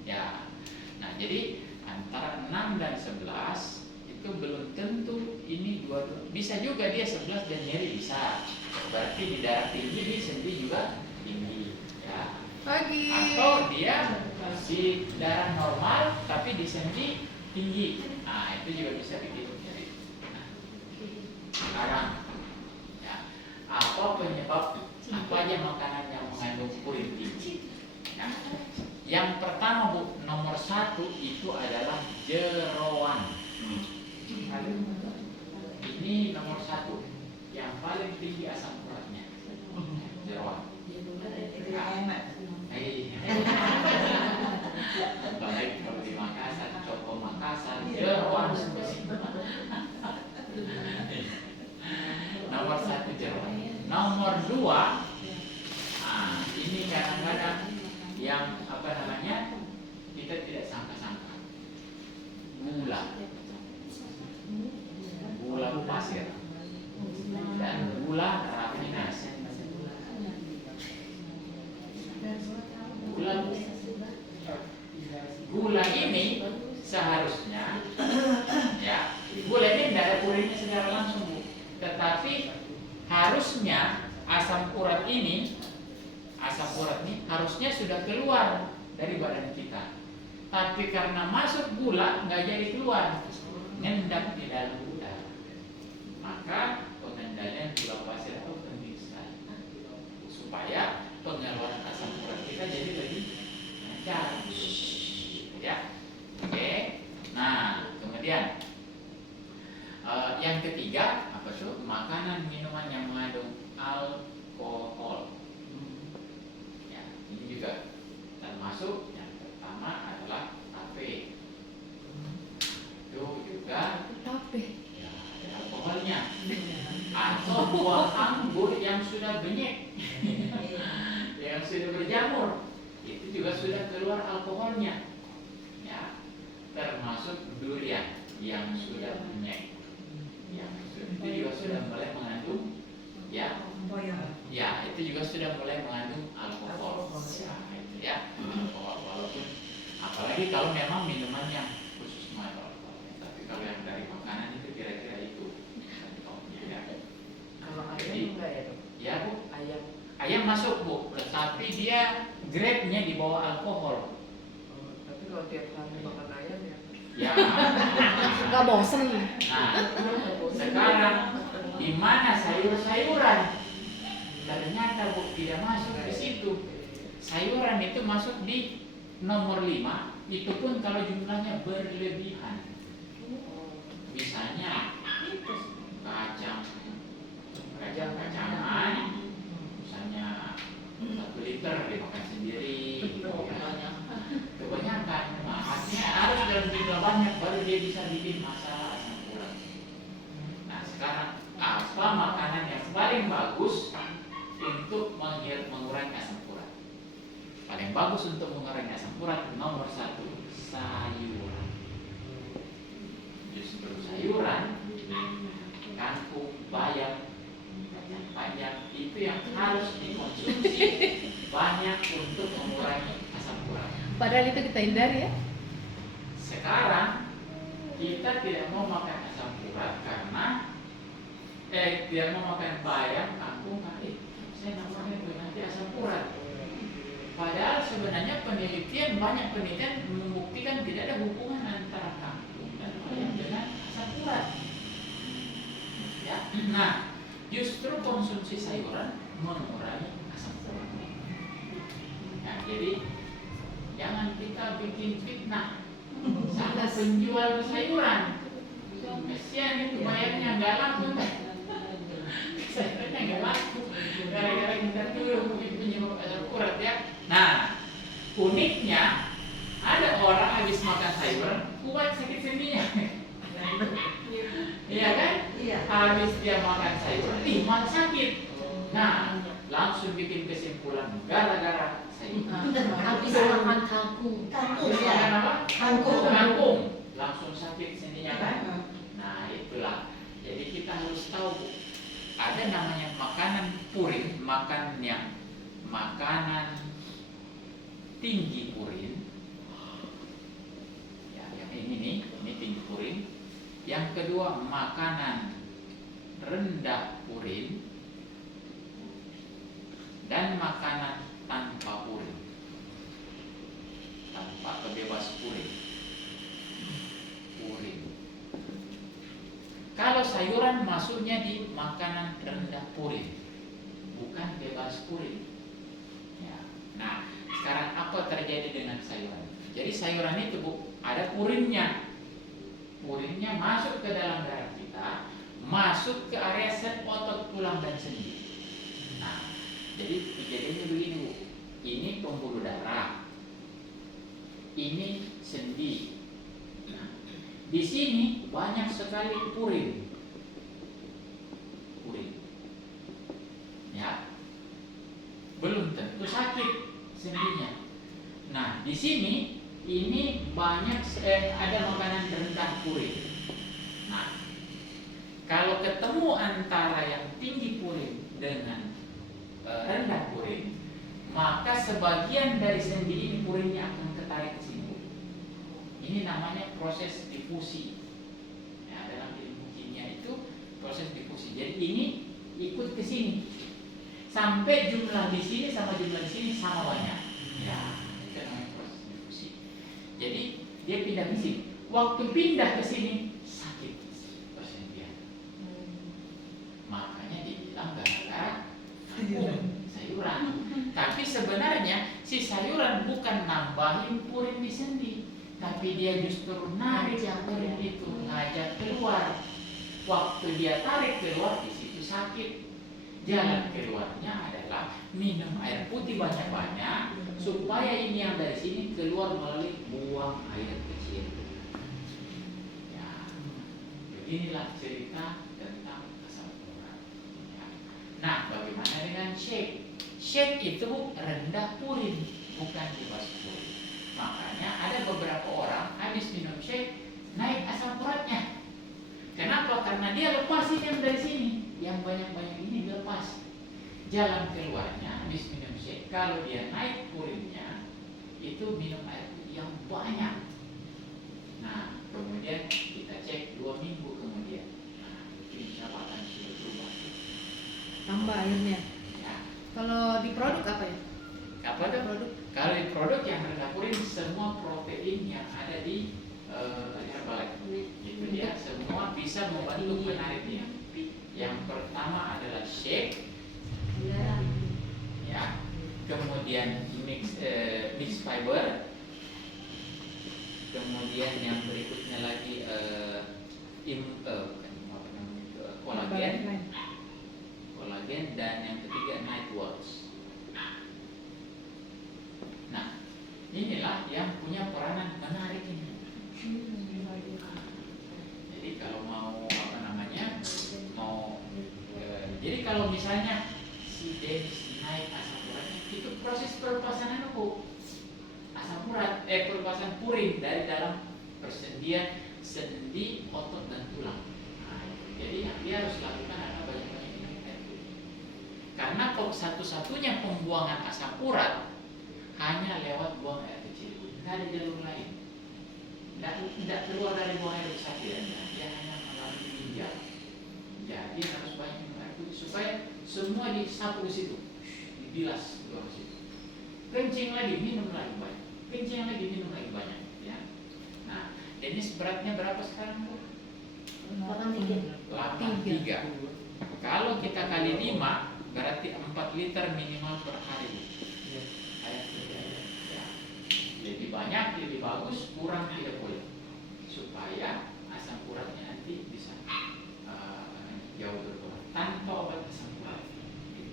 Ya, nah jadi antara 6 dan 11 itu belum tentu ini dua bisa juga dia 11 dan nyeri bisa. Berarti di darah tinggi di sendi juga tinggi ya. Pagi. Atau dia di darah normal tapi di sendi tinggi. Nah, itu juga bisa begitu nyeri. Nah, sekarang ya, apa penyebab apa aja makanan yang mengandung purin tinggi? Nah, yang pertama Bu, nomor 1 itu adalah jeroan. Ini nomor 1 yang paling tinggi asam uratnya, jeroan. Baik kalau di Makassar, Coto Makassar, jeroan semua. Nomor 1 jeroan. Nomor 2, ini kadang-kadang yang apa namanya kita tidak sangka-sangka, gula pasir dan gula rafinasi. Gula ini seharusnya ya, gula ini tidak ada purinnya secara langsung Bu, tetapi harusnya asam urat ini harusnya sudah keluar dari badan kita, tapi karena masuk gula nggak jadi keluar, ngendap di dalam udara. Maka pengendalian gula pasir itu penting sekali supaya pengeluaran asam urat kita termasuk yang pertama adalah tape. Itu juga Tape. ya, ada alkoholnya. Atau buah anggur yang sudah benyek, yang sudah berjamur, itu juga sudah keluar alkoholnya. Ya, termasuk durian yang sudah benyek, itu juga sudah mulai mengandung, ya, itu juga sudah mulai mengandung alkohol. Ya, itu ya, alkohol. Walaupun apalagi kalau memang minuman yang khusus mengandung alkohol. Tapi kalau yang dari makanan itu kira-kira itu. Ya. Kalau ayam Jadi, enggak ya dok? Ya Bu, Ayam. ayam masuk Bu, tetapi dia grade-nya di bawah alkohol. Tapi kalau tiap hari makan ayam ya. Ya. Nggak bosen. Nah, sekarang di mana sayur-sayuran? Ternyata Bu tidak masuk ke situ. Sayuran itu masuk di nomor 5, itu pun kalau jumlahnya berlebihan. Misalnya kacang-kacangan, misalnya 1 liter dimakan sendiri, kebanyakan. Nah, artinya harus dalam jumlah banyak baru dia bisa bikin masalah asam urat. Nah, sekarang apa makanan yang paling bagus untuk mengurangi asam urat? Paling bagus untuk mengurangi asam urat nomor 1, sayuran. Justru sayuran, kangkung, bayam, kacang panjang itu yang harus dikonsumsi banyak untuk mengurangi asam urat. Padahal itu kita hindari ya. Sekarang kita tidak mau makan asam urat karena tidak mau makan bayam, kangkung, saya namanya nanti asam urat. Padahal sebenarnya banyak penelitian membuktikan tidak ada hubungan antara kangkung dan bayam dengan asam urat. Ya, nah justru konsumsi sayuran mengurangi asam urat. Nah, jadi jangan kita bikin fitnah sama penjual sayuran. Kasihan itu bayarnya nggak laku, sayurannya nggak laku gara-gara kita tuh penyebab asam urat ya. Nah, uniknya ada orang habis makan sayuran kuat sakit sendinya. Iya kan? Iya. Habis dia makan sayuran, malah sakit. Nah, langsung bikin kesimpulan gara-gara sayuran. Habis makan kangkung. Habis makan apa? Kangkung. Langsung sakit sendinya kan? Nah, itulah. Jadi kita harus tahu ada namanya makanan purin, makanan tinggi purin. Ya, yang ini nih, ini tinggi purin. Yang kedua makanan rendah purin dan makanan tanpa purin, tanpa bebas purin. Kalau sayuran masuknya di makanan rendah purin, bukan bebas purin. Ya. Nah, sekarang apa terjadi dengan sayuran? Jadi sayuran itu Bu, ada purinnya. Purinnya masuk ke dalam darah kita, masuk ke area otot tulang dan sendi. Nah, jadi kejadiannya begini Bu, ini pembuluh darah, ini sendi. Nah, di sini banyak sekali purin. Ya, belum tentu sakit sendinya. Nah, di sini ini banyak ada makanan rendah purin. Nah, kalau ketemu antara yang tinggi purin dengan rendah purin, maka sebagian dari sendi ini purinnya akan ketarik ke sini. Ini namanya proses difusi. Ya, dalam ilmu kimia itu proses difusi. Jadi ini ikut ke sini sampai jumlah di sini sama jumlah di sini sama banyak. Ya, itu namanya proses difusi. Jadi dia pindah ke sini. Waktu pindah ke sini sakit persendian. Makanya dibilang gara-gara sayuran. Tapi sebenarnya si sayuran bukan nambahin purin di sendi, tapi dia justru narik purin itu, ngajak keluar. Waktu dia tarik keluar di situ sakit. Jalan keluarnya adalah minum air putih banyak-banyak supaya ini yang dari sini keluar melalui buang air kecil. Ya, beginilah cerita tentang asam urat. Ya. Nah, bagaimana dengan shake? Shake itu rendah purin, bukan bebas purin. Makanya ada beberapa orang habis minum shake naik asam uratnya. Kenapa? Karena dia lepasin yang dari sini, yang banyak-banyak ini dilepas. Jalan keluarnya habis minum shake, kalau dia naik purinnya, itu minum air putih yang banyak. Nah, kemudian kita cek 2 minggu kemudian. Nah, itu insya Allah akan sudah berubah. Tambah airnya. Ya. Kalau di produk apa ya? Apa tuh? Produk. Kalau di produk yang rendah purin, semua protein yang ada di Herbalife itu dia semua bisa membantu menariknya. Yang pertama adalah shake, ya, kemudian mix fiber, kemudian yang berikutnya lagi kolagen, dan yang ketiga night works. Nah, inilah yang punya peranan menarik ini. Jadi kalau mau jadi kalau misalnya si Dennis naik asam uratnya, itu proses pelepasan pelepasan purin dari dalam persendian sendi, otot dan tulang. Nah, jadi yang dia harus lakukan adalah banyak-banyak minum air putih. Karena kok satu-satunya pembuangan asam urat hanya lewat buang air kecil, tidak ada jalur lain. Tidak keluar dari buang air besar dia hanya melalui ginjal. Jadi harus banyak minum air putih supaya semua disapu di situ, dibilas ke situ. Kencing lagi, minum lagi banyak. Kencing lagi, minum lagi banyak. Ya. Nah, ini beratnya berapa sekarang, Bu? 83. Kalau kita kali 5, berarti 4 liter minimal per hari. Air putih. Ya. Lebih banyak, lebih bagus, kurang tidak boleh. Supaya asam uratnya nanti bisa jauh berkurang tanpa obat asam urat.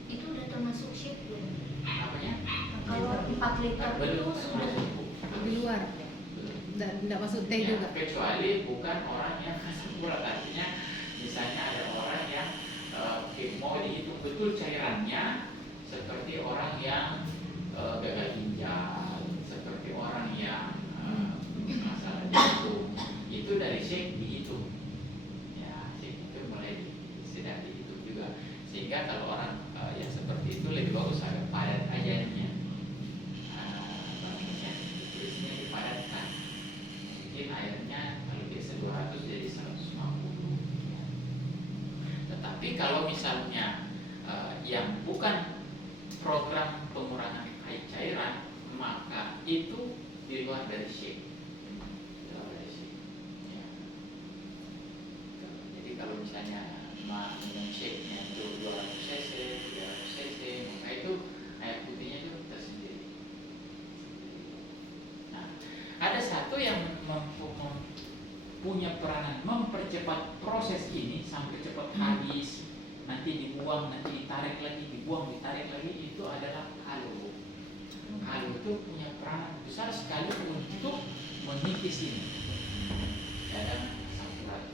Itu udah termasuk shake belum? Apanya? Kalau 4 liter itu sudah Di luar. Tidak masuk teh Ya, juga. kecuali bukan orang yang asam urat. Artinya misalnya ada orang yang mau dihitung betul cairannya, seperti orang yang gagal ginjal, seperti orang yang masalah jantung, itu dari shake dihitung. Ya, shake itu mulai sedang dihitung juga. Sehingga kalau orang yang seperti itu lebih bagus agak padat aja ininya. Tulisnya dipadatkan. Mungkin airnya kalau biasa 200 jadi 150. Ya. Tetapi kalau misalnya yang bukan program pengurangan cairan, maka itu di luar dari shake. Ya. Jadi kalau misalnya minum shake-nya itu 200 cc, 300 cc, maka itu air putihnya itu tersendiri. Nah, ada satu yang punya peranan mempercepat proses ini sampai cepat habis, nanti dibuang, nanti ditarik lagi, dibuang, ditarik lagi, itu adalah aloe. Aloe itu punya peranan besar sekali untuk mengikis ini dalam asam urat.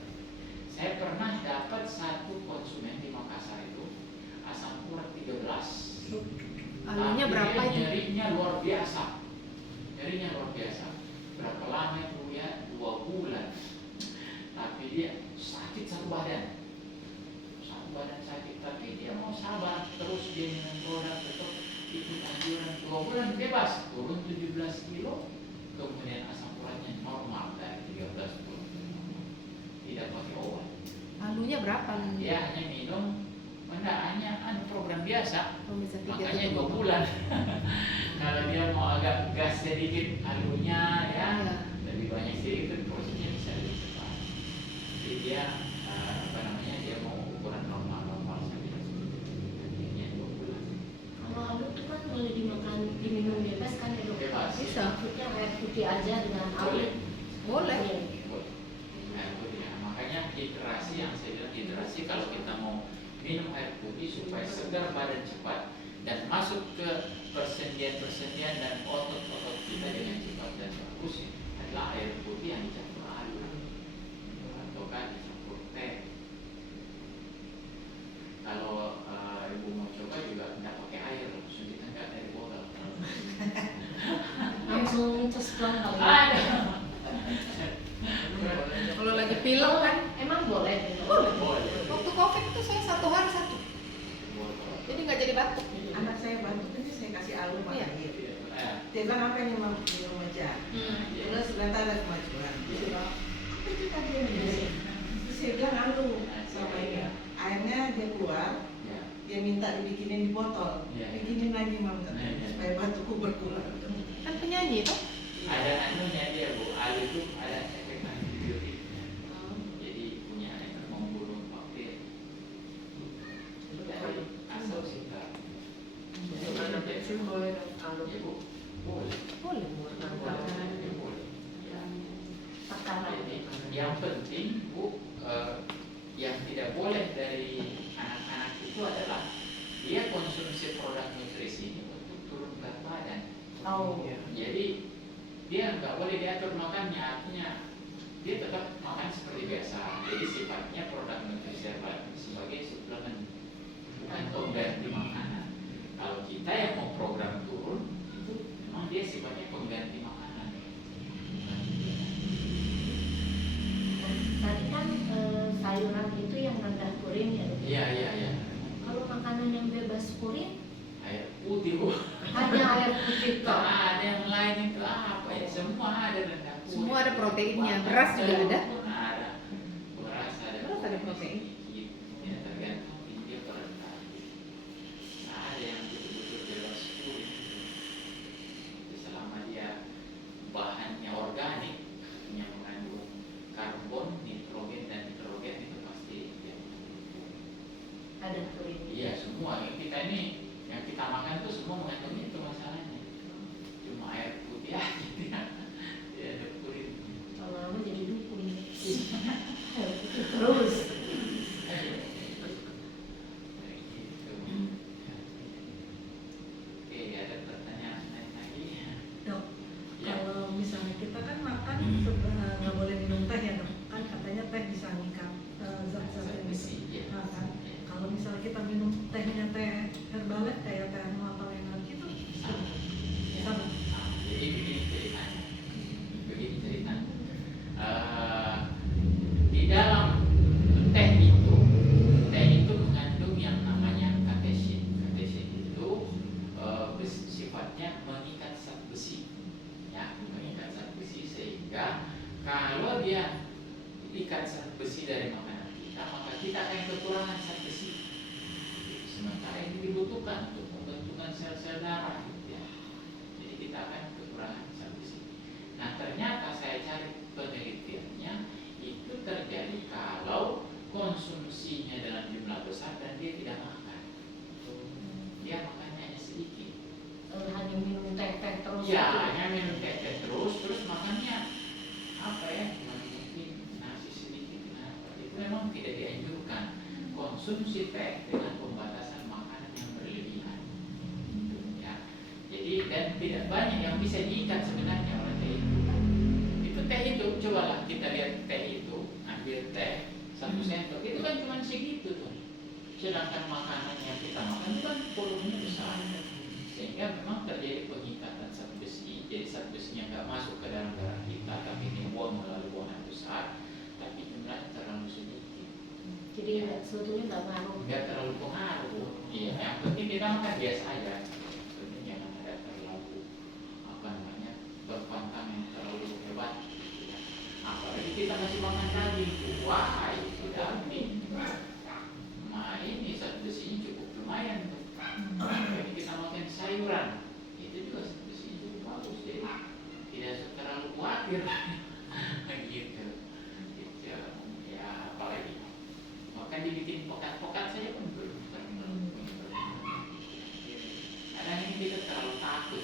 Saya pernah dapat satu konsumen di Makassar itu asam urat 13. Alunya Tapi berapa dia itu? nyerinya luar biasa. Nyerinya luar biasa. Berapa lama itu ya? 2 bulan. Tapi dia sakit satu badan. Satu badan sakit, tapi dia mau sabar, terus dia minum produk, tetap ikut anjuran. 2 bulan bebas, turun 17 kilo, kemudian asam uratnya normal dari 13 bulan. Tidak pakai obat. Alunya berapa? Dia hanya minum, hanya program biasa. Oh, bisa 3 Makanya atau 2 bulan. Kalau dia mau agak gas sedikit alunya ya, Iya. lebih banyak sedikit, prosesnya bisa lebih cepat. Jadi dia dia mau ukuran normal saja. Artinya 2 bulan. Kalau alu itu kan boleh dimakan, diminum bebas kan ya dok? Bebas. Bisa. Maksudnya air putih aja dengan alu. Boleh. Boleh. Iya. Air putih. Nah, makanya hidrasi, yang saya bilang hidrasi, kalau kita mau minum air putih supaya segar badan cepat, dan masuk ke persendian-persendian dan otot-otot kita dengan cepat dan bagus adalah air putih yang dicampur air atau kan dicampur teh. Kalau ibu mau coba juga nggak pakai air, langsung kita nggak dari botol. Langsung cesplong kali. Ada. Kalau lagi pilek kan, Emang boleh? boleh. Boleh. Waktu COVID itu saya 1 hari 1, Botol. jadi nggak jadi batuk. Anak saya batuk ini saya kasih alum Iya. air. Eh, Dia bilang apa yang minum aja. Terus ternyata ada kemajuan. Dia bilang apa itu tadi yang dia? Terus saya bilang alum sama ini. Airnya dia keluar, ya. dia minta dibikinin di botol. Iya. Bikinin lagi mam Iya. supaya batukku berkurang. Kan penyanyi tuh. Ada anunya dia bu, air itu ada efek antibiotiknya. Jadi punya efek membunuh bakteri. Dari asal kita. Untuk anak kecil boleh dong alum. Ya bu, boleh. Boleh. Ya, boleh. Ya. Takaran. Jadi yang penting bu, yang tidak boleh dari anak-anak itu adalah dia konsumsi produk nutrisi ini untuk turun berat badan. Oh. Jadi dia nggak boleh diatur makannya, artinya dia tetap makan seperti biasa. Jadi sifatnya produk nutrisi sebagai suplemen, bukan pengganti makanan. Kalau kita yang mau program turun, itu memang dia sifatnya pengganti makanan. Tadi kan sayuran itu yang rendah purin ya. Dok? Iya. Kalau makanan yang bebas purin, Air putih bu. hanya air putih Nggak kok. ada yang lain itu apa ya? Semua ada rendah putih. Semua ada proteinnya. Beras juga ada. Ada. Beras ada. Beras ada protein. sedikit. Ya tergantung dia berendah. Nah, ada yang betul-betul bebas purine. Itu selama dia bahannya organik, yang mengandung karbon, nitrogen dan nitrogen itu pasti dia. Ada purin. Iya semua yang kita ini yang kita makan itu semua mengandung itu masalahnya. Cuma air putih aja tidak ada purin. Lama-lama jadi dukun. Air putih terus. Oke, ada pertanyaan lain lagi? Dok, Ya. kalau misalnya kita kan makan nggak boleh minum teh ya dok, kan katanya teh bisa ngikat zat-zat yang Besi, ya. Nah, kan kalau misalnya kita minum tehnya teh herbalet kayak teh atau energi itu Sama. Ya. sama. Jadi begini ceritanya. Di dalam teh itu mengandung yang namanya katesin. Katesin itu sifatnya mengikat zat besi, ya, mengikat zat besi sehingga kalau dia ikat zat besi dari makanan kita, maka kita akan kekurangan zat besi. Sementara ini dibutuhkan untuk pembentukan sel-sel darah, ya. Jadi kita akan kekurangan zat besi. Nah ternyata saya cari penelitiannya itu terjadi kalau konsumsinya dalam jumlah besar dan dia tidak makan. Dia makannya hanya sedikit. Hanya minum teh-teh terus. Ya, gitu. hanya minum teh terus makannya apa ya? Cuma mungkin nasi sedikit. Nah, itu memang tidak dianjurkan konsumsi teh dengan pembatasan makanan yang berlebihan. Ya. Jadi dan tidak banyak yang bisa diikat sebenarnya oleh teh itu. Itu teh itu, cobalah kita lihat teh itu, ambil teh 1 sendok itu kan cuma segitu tuh. Sedangkan makanan yang kita makan itu kan volumenya besar, sehingga memang terjadi pengikatan zat besi. Jadi zat besinya nggak masuk ke dalam darah kita, tapi dibuang melalui buangan besar, tapi jumlahnya terlalu sedikit. Jadi sebetulnya nggak ngaruh. Nggak terlalu pengaruh. Iya, yang penting kita makan biasa aja. Penting jangan ada terlalu apa namanya berpantang yang terlalu hebat. Ya. Apalagi kita masih makan daging, wah itu daging. Nah ini zat besinya cukup lumayan tuh. Jadi kita makan sayuran, itu juga zat besinya cukup bagus. Jadi tidak terlalu khawatir. Gitu. Gitu. Ya apalagi makan dibikin pokat-pokat saja pun belum kadang ini kita terlalu takut.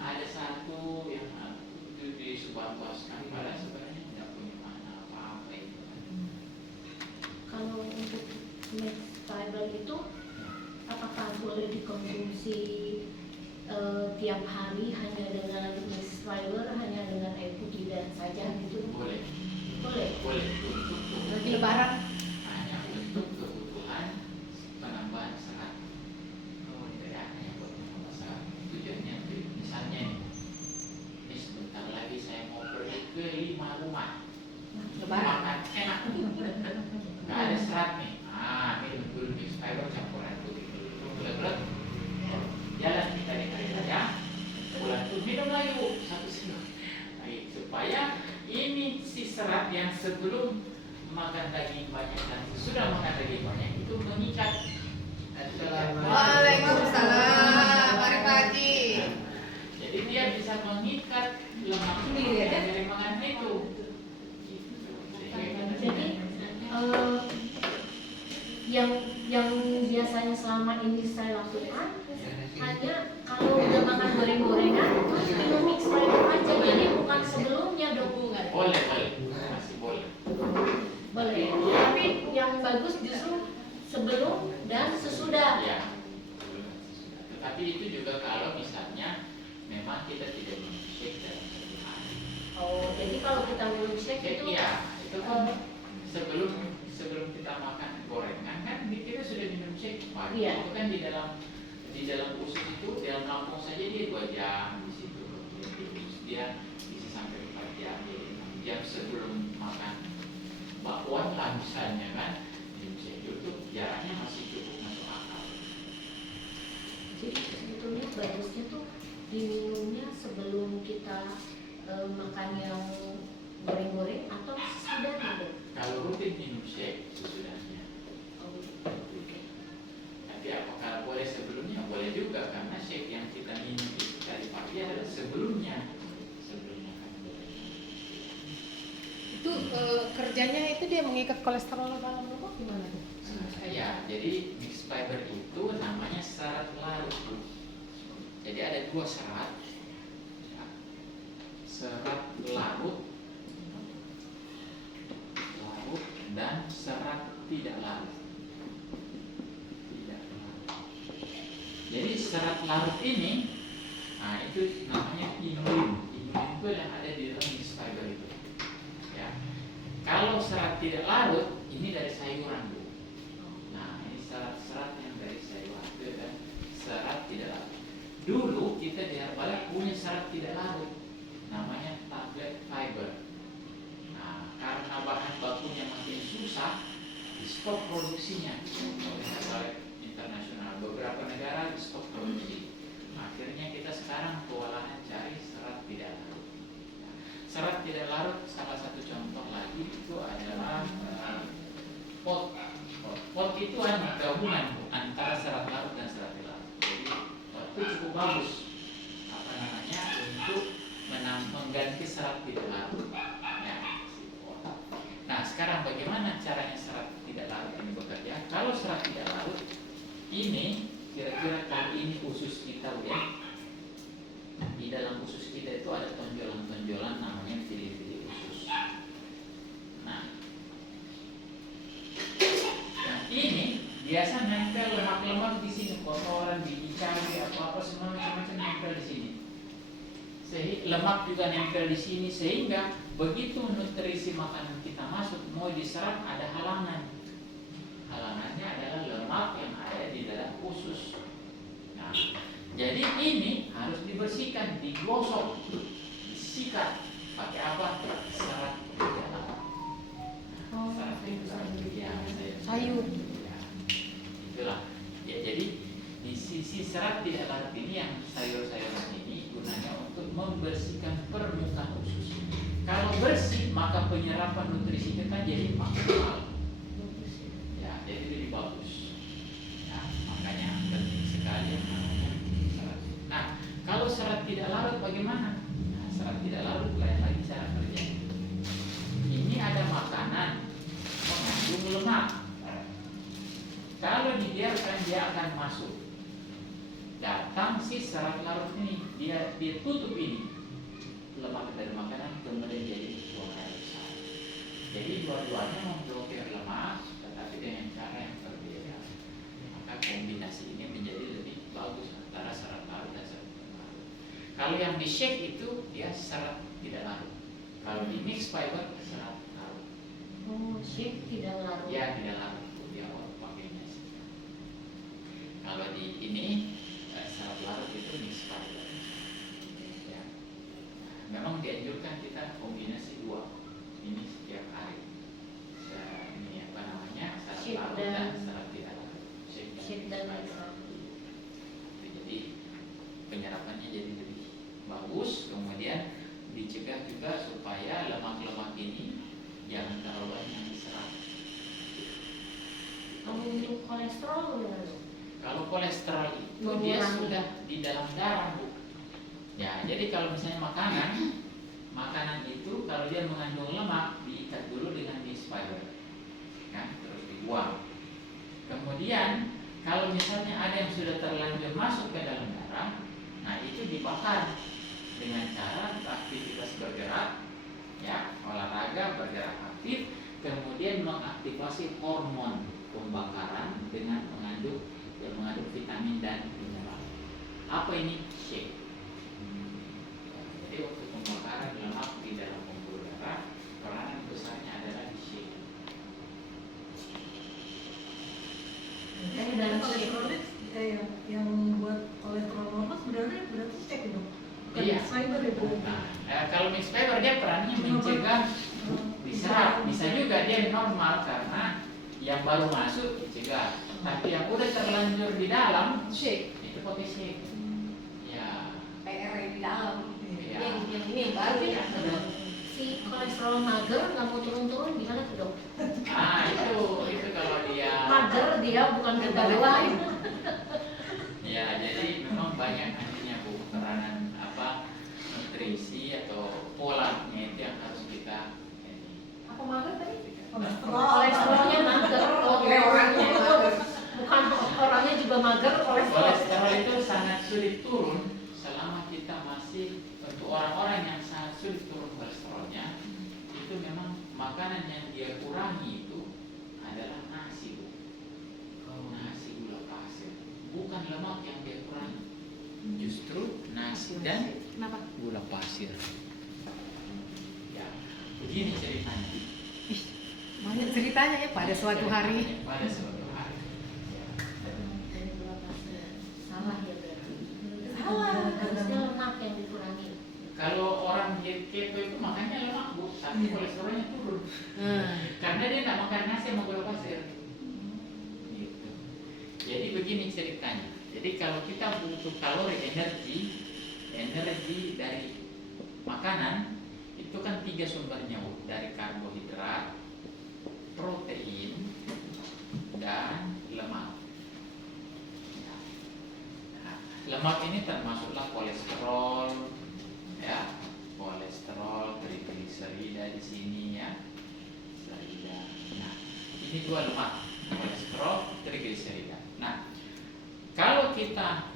Ada satu yang itu disebarluaskan padahal sebenarnya tidak punya makna apa-apa itu. Kalau untuk mixed fiber itu apakah dikonsumsi tiap hari hanya dengan mixed fiber, hanya dengan air putih dan saja gitu? Boleh. Boleh. Boleh untuk Nanti lebaran. hanya untuk kebutuhan penambahan serat. Ya, hanya buat penambahan serat. Tujuannya misalnya nih, ini sebentar lagi saya mau pergi ke 5 rumah. Lebaran. Makan enak. Nggak ada serat nih. Ini dulu mix fiber campuran putih. Berat-berat. Jalan kita di hari raya. Pulang tuh minum lagi Bu, 1 sendok. Supaya ini si serat yang sebelum makan daging banyak dan sudah makan daging banyak itu mengikat. Waalaikumsalam. Mari Pak Haji. Jadi dia bisa mengikat lemak Sendiri aja? dari makanan itu. Jadi yang biasanya selama ini saya lakukan hanya kalau udah makan goreng-gorengan terus minum mix fiber aja, jadi bukan sebelumnya dong. Boleh, masih boleh. Boleh, tapi yang bagus justru sebelum dan sesudah. Ya. Tetapi itu juga kalau misalnya memang kita tidak minum shake dalam 1 hari. Oh, jadi kalau kita minum shake Shake itu ya, itu kan sebelum kita makan gorengan kan kita sudah minum shake pagi. Iya. Itu kan di dalam usus itu dalam kampung saja dia 2 jam di situ. Dia bisa sampai 4 jam, jadi 6 jam sebelum makan bakwan lah misalnya kan. Minum shake itu jaraknya masih cukup masuk akal. jadi sebetulnya bagusnya tuh diminumnya sebelum kita makan yang goreng-goreng atau sesudahnya dong. Kalau rutin minum shake sesudahnya. Oh, Tapi apakah boleh sebelumnya? Boleh juga karena shake yang kita minum itu tadi pagi adalah sebelumnya makan gorengan. Itu kerjanya itu dia mengikat kolesterol dalam tubuh gimana tuh? Ya, jadi mixed fiber itu namanya serat larut. Jadi ada 2 serat, ya. Serat larut dan serat tidak larut. Jadi serat larut ini, itu namanya inulin. Inulin itu yang ada di dalam mixed fiber itu. Ya. Kalau serat tidak larut, ini dari sayuran Bu. Nah, ini serat-serat yang dari sayuran itu kan serat tidak larut. Dulu kita di Herbalife punya serat tidak larut, namanya tablet fiber. Nah, karena bahan bakunya makin susah, di stop produksinya oleh Herbalife Internasional. Beberapa negara di stop produksi. Akhirnya kita sekarang kewalahan cari serat tidak larut. Nah, serat tidak larut salah satu contoh lagi itu adalah pot. Pot itu gabungan antara serat larut dan serat tidak larut. Jadi pot itu cukup bagus untuk mengganti serat tidak larut. Ya, nah sekarang bagaimana caranya serat tidak larut ini bekerja? Kalau serat tidak larut ini kira-kira kalau ini usus kita ya, di dalam usus kita itu ada tonjolan-tonjolan namanya fili-fili usus. Nah ini biasa nempel lemak-lemak di sini, kotoran, biji cabai, apa-apa semua macam-macam nempel di sini. Lemak juga nempel di sini sehingga begitu nutrisi makanan kita masuk mau diserap ada halangan. Halangannya adalah lemak yang ada di dalam usus. Nah, jadi ini harus dibersihkan, digosok, disikat pakai apa? Serat tidak larut. Serat tidak larut ya, Sayur. ya, itulah. Ya, jadi di sisi serat tidak larut ini yang sayur-sayuran ini gunanya untuk membersihkan permukaan usus. Kalau bersih maka penyerapan nutrisi kita jadi maksimal. Ya, jadi lebih bagus. Ya, makanya penting sekali yang namanya serat. Nah, kalau serat tidak larut bagaimana? Nah, serat tidak larut lain lagi cara kerja. Ini ada makanan mengandung lemak. Kalau dibiarkan dia akan masuk. Datang si serat larut ini, dia tutup ini lemak dari makanan kemudian jadi buang air besar. Jadi dua-duanya memblokir lemak, tetapi dengan cara yang berbeda. Maka kombinasi ini menjadi lebih bagus. bagus antara serat larut dan serat tidak larut. Kalau yang di shake itu dia serat tidak larut. Kalau di mix fiber serat larut. Oh, shake tidak larut. Ya tidak larut itu dia pakainya sih. Kalau di ini serat larut itu mix fiber. Ya. Memang dianjurkan kita kombinasi dua ini setiap hari. Ini apa namanya serat Shake larut dan- dan serat tidak larut. Shake dan mix mix fiber. Jadi penyerapannya jadi lebih bagus, kemudian dicegah juga supaya lemak-lemak ini jangan terlalu banyak diserap. Kalau untuk kolesterol gimana dok? Kalau kolesterol itu dia Mengurangi. sudah di dalam darah, Bu. Ya, jadi kalau misalnya makanan itu kalau dia mengandung lemak diikat dulu dengan mix fiber, kan, terus dibuang. Kemudian kalau misalnya ada yang sudah terlanjur masuk ke dalam darah, nah itu dibakar dengan cara aktivitas bergerak, ya, olahraga bergerak aktif, kemudian mengaktifasi hormon pembakaran dengan mengandung vitamin dan mineral. Apa ini? Shake. Jadi waktu pembakaran lemak di dalam pembuluh darah, peranan besarnya adalah di shake. Dan Kolesterol yang buat kolesterol normal sebenarnya berarti cek dong. Bukan Iya. fiber ya Bu. Nah, kalau mix fiber dia perannya mencegah diserap, bisa juga dia normal karena yang baru masuk dicegah, tapi yang udah terlanjur di dalam Shake. itu pakai shake. Ya, PR di dalam. ya. Yang ini yang baru ya. si kolesterol mager nggak mau turun-turun gimana tuh dok? Ah itu kalau dia. Mager dia bukan kebaruan. Ya, jadi memang banyak nantinya Bu peranan nutrisi atau polanya itu yang harus kita ini. Apa mager tadi? Kolesterolnya mager, Oke, orangnya mager. bukan orangnya juga mager, kolesterol. Kolesterol itu sangat sulit turun selama kita masih, untuk orang-orang yang sangat sulit turun kolesterolnya, itu memang makanan yang dia kurangi itu adalah nasi, Bu. Nasi gula pasir, bukan lemak yang dia kurangi, justru nasi dan Kenapa? gula pasir. Ya, begini ceritanya. Banyak ceritanya ya pada suatu hari. Pada suatu hari. Dan gula pasir. Salah ya berarti. Salah. Harusnya lemak yang dikurangi. Kalau orang diet keto itu makannya lemak, Bu, tapi kolesterolnya turun. Karena dia nggak makan nasi sama gula pasir. Gitu. Jadi begini ceritanya. Jadi kalau kita butuh kalori, energi dari makanan itu kan 3 sumbernya, Bu. Dari karbohidrat, protein, dan lemak. Nah, lemak ini termasuklah kolesterol, ya, kolesterol, trigliserida di sini ya, trigliserida. Nah, ini 2 lemak, kolesterol, trigliserida. Nah, kalau kita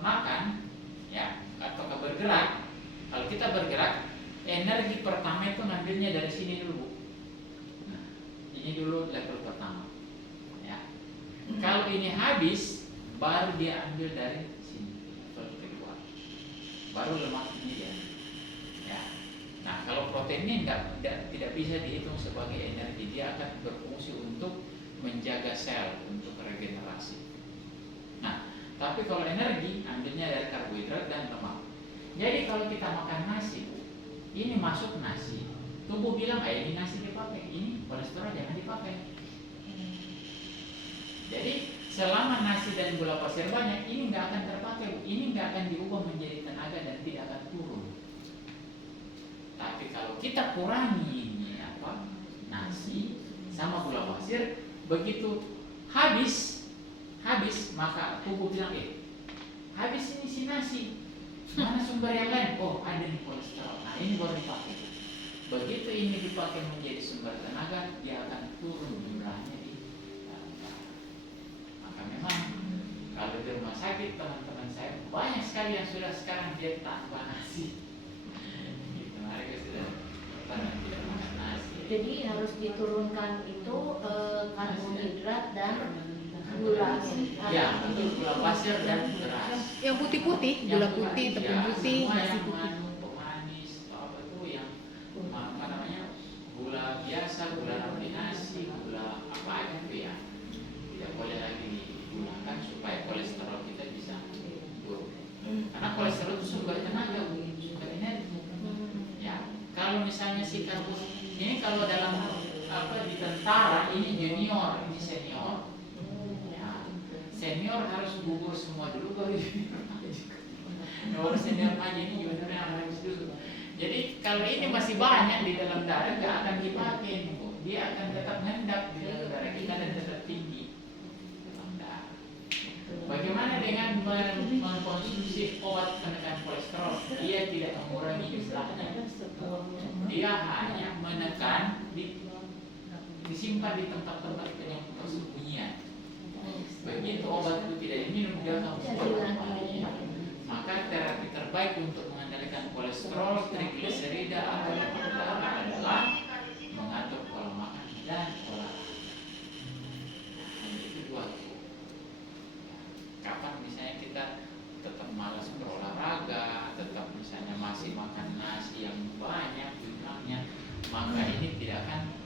makan, ya, atau bergerak, kalau kita bergerak, energi pertama itu ngambilnya dari sini dulu, Bu. Nah, ini dulu level pertama, ya. Kalau ini habis, baru dia ambil dari sini, level kedua, baru lemak ini dia. Ya. Nah, kalau protein ini tidak bisa dihitung sebagai energi, dia akan berfungsi untuk menjaga sel, untuk regenerasi. Nah, tapi kalau energi ambilnya dari karbohidrat dan lemak. Jadi kalau kita makan nasi, Bu, ini masuk nasi, tubuh bilang, ini nasi dipakai, ini kolesterol jangan dipakai. Jadi selama nasi dan gula pasir banyak, ini nggak akan terpakai, Bu. Ini nggak akan diubah menjadi tenaga dan tidak akan turun. Tapi kalau kita kurangi ini nasi sama gula pasir, begitu habis maka tubuh bilang, habis ini si nasi, mana sumber yang lain? Oh, ada nih kolesterol. Nah, ini baru dipakai. Begitu ini dipakai menjadi sumber tenaga, dia akan turun jumlahnya di dalam darah. Maka memang kalau di rumah sakit teman-teman saya banyak sekali yang sudah sekarang diet tanpa nasi. Gitu, mereka sudah pernah tidak makan nasi. Jadi harus diturunkan itu karbohidrat dan Gula. Ya, betul, gula pasir dan beras. Yang putih-putih, gula putih, tepung putih, semua nasi yang putih. mengandung pemanis atau apa itu yang apa namanya gula biasa, gula rafinasi, gula apa aja itu ya tidak boleh lagi digunakan supaya kolesterol kita bisa turun. Karena kolesterol itu sumber tenaga, sumber energi. Ya, kalau misalnya si karbon ini kalau dalam apa di tentara ini junior, ini senior. Ya, senior harus gugur semua dulu baru junior maju. Baru senior maju ini junior yang harus dulu. Jadi kalau ini masih banyak di dalam darah nggak akan dipakai, dia akan tetap hendak di dalam darah kita dan tetap tinggi dalam darah. Bagaimana dengan mengkonsumsi obat penekan kolesterol? Dia tidak mengurangi jumlahnya. Dia hanya menekan disimpan di tempat-tempat persembunyian. Begitu obat itu tidak diminum, dia akan kembali. Maka terapi terbaik untuk mengendalikan kolesterol, trigliserida atau lemak darah adalah mengatur pola makan dan olahraga. Hanya itu dua tuh. Kapan misalnya kita tetap malas berolahraga, tetap misalnya masih makan nasi yang banyak jumlahnya, maka ini tidak akan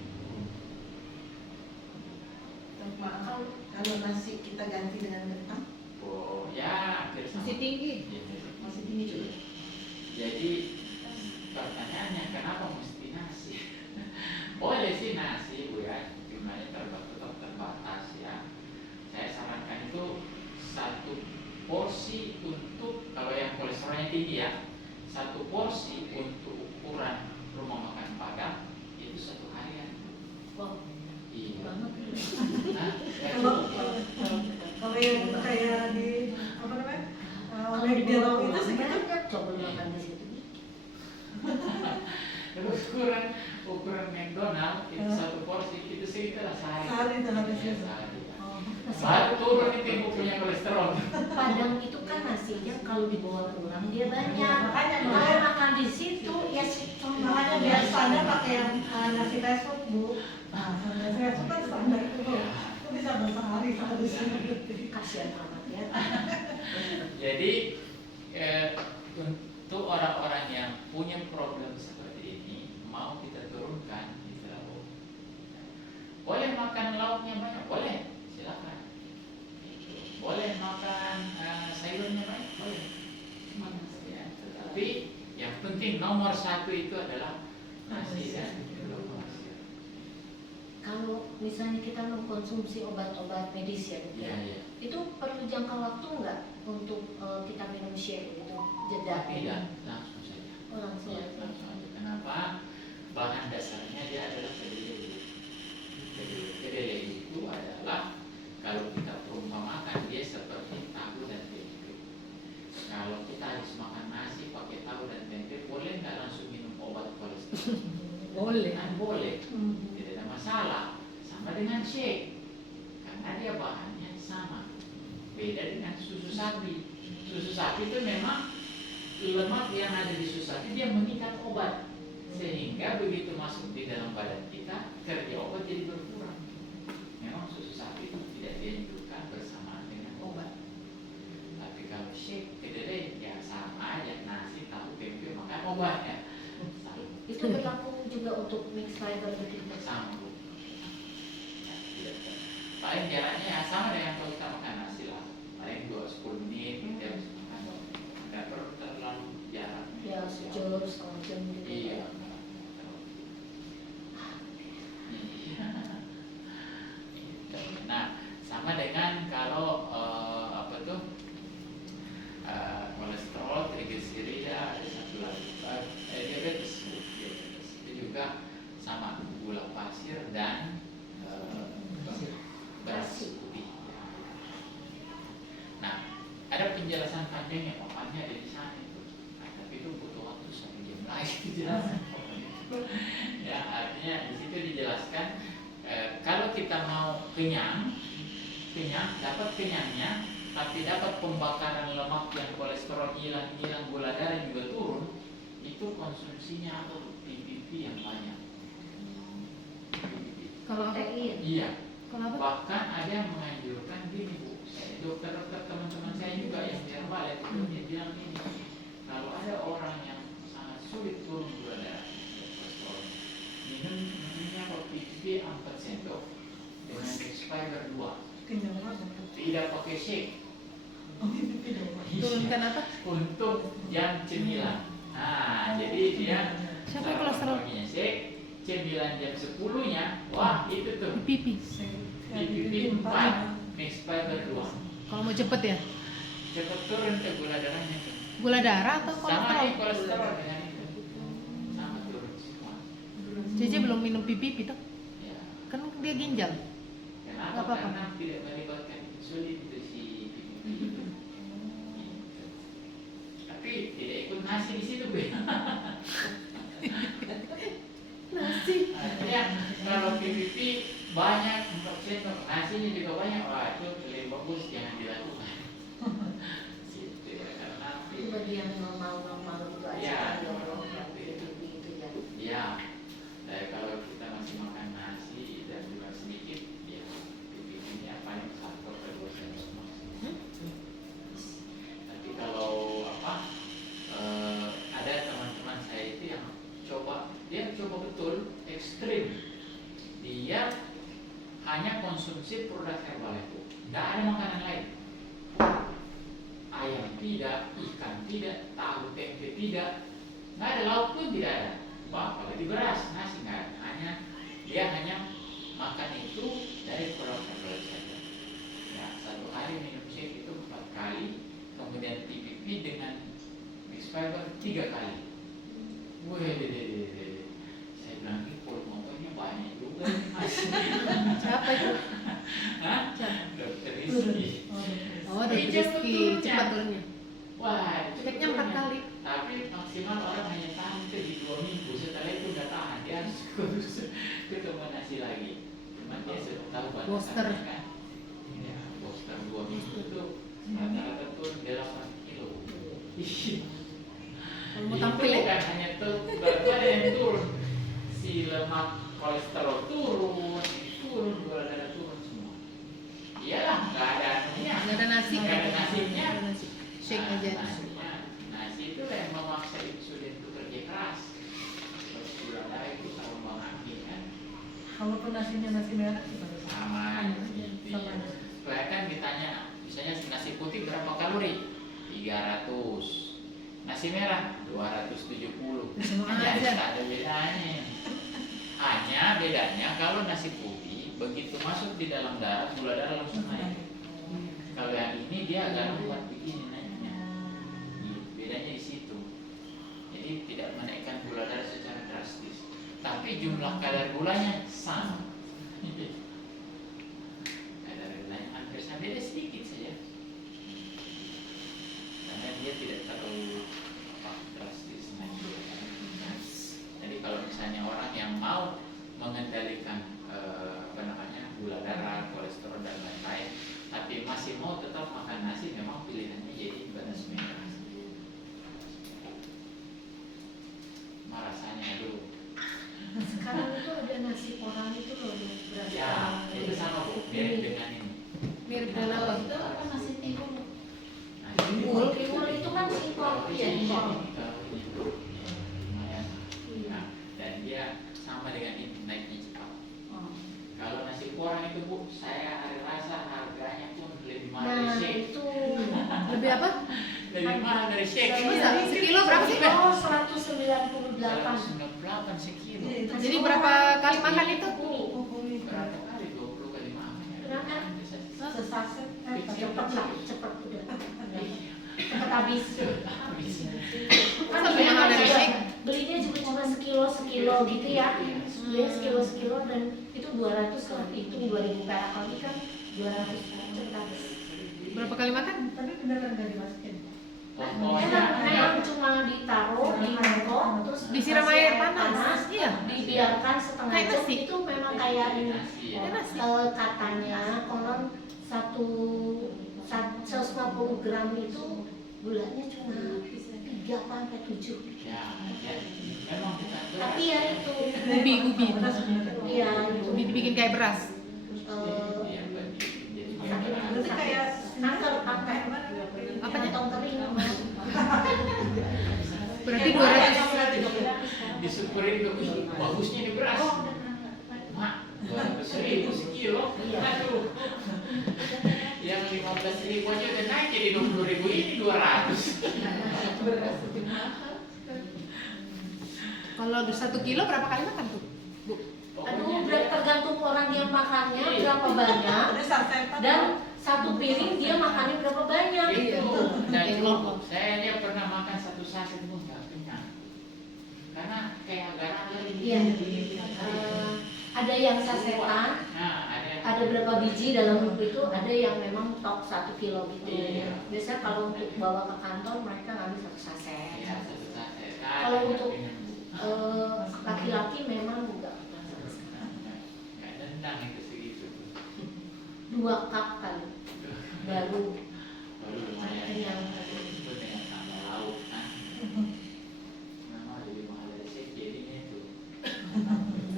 Maaf, kalau nasi kita ganti dengan kentang ya hampir sama. Masih tinggi. masih tinggi juga. Jadi pertanyaannya kenapa mesti nasi? Boleh sih nasi Bu ya, jumlahnya tetap terbatas ya. Saya sarankan itu satu porsi untuk kalau yang kolesterolnya tinggi ya, satu porsi untuk ukuran rumah makan Padang itu satu harian. Wow, Iya. banget. Nah, Kalau yang kayak di apa namanya Kalau di di Dero bawah itu segitu banyak coba makan di situ. terus ukuran McDonald itu satu porsi itu sekitar sehari. sehari itu habisnya. Ya, sehari. Oh. Baru turun itu ibu punya kolesterol. Padang itu kan nasinya kalau dibawa pulang dia banyak. Makanya Kalau makan di situ ya makanya biasanya pakai yang nasi resop Bu. Nah, nasi resop kan standar itu Bu. Itu bisa sehari seharusnya. kasihan amat ya. Jadi untuk orang-orang yang punya problem seperti ini mau kita turunkan di lauk. Boleh makan lauknya banyak, boleh, silakan. Boleh makan sayurnya banyak, boleh. Ya, tetapi yang penting nomor satu itu adalah nasi dan gula pasir. Kalau misalnya kita mengkonsumsi obat-obat medis ya, Ya, ya. itu perlu jangka waktu nggak untuk kita minum shake itu jeda? Tidak, langsung saja. Oh, langsung. Ya, langsung aja. Kenapa? Bahan dasarnya dia adalah kedelai. Kedelai itu adalah kalau kita perumpamakan dia seperti tahu dan tempe. Kalau kita habis makan nasi pakai tahu dan tempe, boleh nggak langsung minum obat kolesterol? Boleh. Nah, boleh, tidak ada masalah. Sama dengan shake, karena dia bahannya sama. Beda dengan susu sapi. Susu sapi itu memang lemak yang ada di susu sapi dia mengikat obat, sehingga begitu masuk di dalam badan kita kerja obat jadi berkurang. Memang susu sapi itu tidak dianjurkan bersamaan dengan obat. Tapi kalau shake kedelai ya sama aja, nasi tahu tempe makan obatnya. Itu berlaku juga untuk mix fiber begitu. Sama Bu. Ya, tidak. Paling jaraknya ya sama dengan kalau kita makan nasi lah. Paling 10 menit kita harus makan. Nggak perlu terlalu jarak. Ya sejam setengah jam gitu. Iya. Nah, sama dengan kalau apa tuh kolesterol, trigliserida, ada satu lagi diabetes. Itu juga sama gula pasir dan beras putih. Nah, ada penjelasan panjang yang papannya ada di sana itu. Nah, tapi itu butuh waktu 1 jam lagi dijelasan. Ya, artinya di situ dijelaskan kalau kita mau kenyang dapat kenyangnya, tapi dapat pembakaran lemak yang kolesterol hilang, gula darah juga turun, itu konsumsinya atau PPP yang banyak. Kalau Protein. Iya, Kenapa? Bahkan ada yang menganjurkan gini Bu, dokter-dokter teman-teman saya juga yang di Herbalife itu dia bilang ini, kalau ada orang yang sangat sulit turun gula darah, minumnya roti PPP 4 sendok dengan expired 2, Kenyang banget. tidak pakai shake. Oh, pipi dong. Turunkan apa? Untuk yang cemilan. Nah, jadi dia Siapa yang kolesterol? paginya shake, cemilan jam 10-nya, wah itu tuh Pipi. PPP 4, expired 2. Kalau mau cepet ya? Cepat turun ke gula darahnya tuh. Gula darah atau Sama nih kolesterol? kolesterol dengan itu. Sama turun semua. Cici belum minum pipi tuh. Ya. Kan dia ginjal. Kenapa? Nggak apa-apa. Karena tidak melibatkan insulin itu si PPP itu. Gitu. Tapi tidak ikut nasi di situ, Bu. Nasi. Artinya kalau PPP banyak 4 nasinya juga banyak, wah itu lebih bagus jangan dilakukan. Gitu ya, karena Itu bagi yang normal-normal itu aja Ya. kan dong, yang gitu ya. ya, kalau kita masih makan nasi dan juga sedikit, ya PPP-nya paling 1 ke 2 sendok maksimal. Tapi kalau ada teman-teman saya itu yang dia coba betul ekstrim, dia hanya konsumsi produk herbal itu, nggak ada makanan lain, ayam tidak, ikan tidak, tahu tempe tidak, nggak ada, lauk pun tidak ada, apalagi beras, nasi nggak ada, dia hanya makan itu dari produk herbal saja. Ya, 1 hari minum shake itu 4 kali, kemudian PPP dengan mixed fiber 3 kali. Wih, saya bilang ini motornya banyak juga nih, Mas. Siapa itu? Hah? Siapa? Dokter Rizky. Oh, dari Rizky. Cepat turunnya. Wah, itu Ceknya 4 turunnya. kali. Tapi maksimal orang hanya tahan itu di 2 minggu. Setelah itu udah tahan, dia harus ketemu nasi lagi. Cuman dia sudah tahu Booster. batasannya kan. Ya, booster 2 minggu itu rata-rata turun 8 kilo. Kalau mau tampil ya? Bukan hanya tuh, ada yang turun. Si lemak kolesterol turun, gula darah turun semua. Iyalah, nggak ada anunya. Nggak ada nasi. Nggak ada nasinya. Nggak ada nasi. Shake Nah, aja. nasi itu yang memaksa insulin itu kerja keras. Terus gula darah itu kalau mengambil kan Kalaupun nasinya nasi merah gimana? sama. Sama. Soalnya kan ditanya, misalnya nasi putih berapa kalori? 300. Nasi merah 270. Semua Jadi aja. tak ada bedanya. Hanya bedanya kalau nasi putih begitu masuk di dalam darah, gula darah langsung naik. Kalau yang ini dia agak lambat begini naiknya. Bedanya di situ. Jadi tidak menaikkan gula darah secara drastis. Tapi jumlah kadar gulanya sama. Kadar gulanya hampir sama, beda sedikit saja. Karena dia tidak terlalu drastis naik gula darah. Jadi kalau misalnya orang yang mau mengendalikan gula darah, kolesterol dan lain-lain, tapi masih mau tetap makan nasi, memang pilihannya jadi beras merah. Rasanya aduh. Sekarang itu ada nasi orang itu loh, beras Ya, orang. itu sama Bu, mirip dengan ini. Mirip dengan apa? Itu apa nasi timbul? Nah, Timbul. Timbul itu kan simpel ya, impor. Lumayan. Nah, dan dia sama dengan ini, naiknya cepat. Oh. Kalau nasi porang itu Bu, saya rasa harganya pun lebih mahal dari Nah shake. itu Lebih apa? Lebih mahal dari shake. Bisa? Sekilo berapa sih, Pak? Oh 198. 198 sekilo. Jadi berapa kali makan itu? Berapa kali? 20 kali makan. Berapa? Sesaset. Cepet lah, cepet udah. Cepet habis. Habis. Kan lebih mahal dari shake. Belinya juga cuma sekilo gitu ya. Belinya sekilo dan itu 200 lah. Itu 2000 perak lagi kan 200 cepet habis. Berapa kali makan? Tapi beneran nggak dimasukin. Memang cuma ditaruh di mangkok terus Disiram dikasih air panas. Iya. dibiarkan setengah Kayak jam nasi. itu memang kayak ini. Nasi ya. Kayak nasi. Katanya konon 150 gram itu gulanya cuma 3 sampai 7. Ya, ya. Memang bukan beras. Tapi ya itu Ubi. Beras beneran. iya itu Ubi dibikin kayak beras. pakai Apanya? kantong kering Mas. Berarti 200. Disyukurin ke bagusnya ini beras. Oh, udah Mak, 200.000 sekilo. Aduh. Yang 15.000 aja udah naik jadi 20.000 ini 200. Kalau 1 kilo berapa kali makan tuh, Bu? Aduh, tergantung orang yang makannya berapa banyak Udah sasetan. dan satu piring dia makannya berapa banyak. Itu dan Yang cukup. kelompok. Saya aja pernah makan satu saset pun nggak kenyang. Karena kayak agak rada Iya. Ada yang sasetan, Nah, ada berapa biji dalam buku itu, ada yang memang tok 1 kilo gitu. Iya. Biasanya kalau untuk bawa ke kantor mereka ngambil 1 saset. Ya, satu saset. Kalau untuk laki-laki memang enggak. Nggak nendang itu segitu. 2 cup kali baru Baru lumayan. kenyang. Itu dengan tambah lauk kan. Memang lebih mahal dari sih jadinya itu.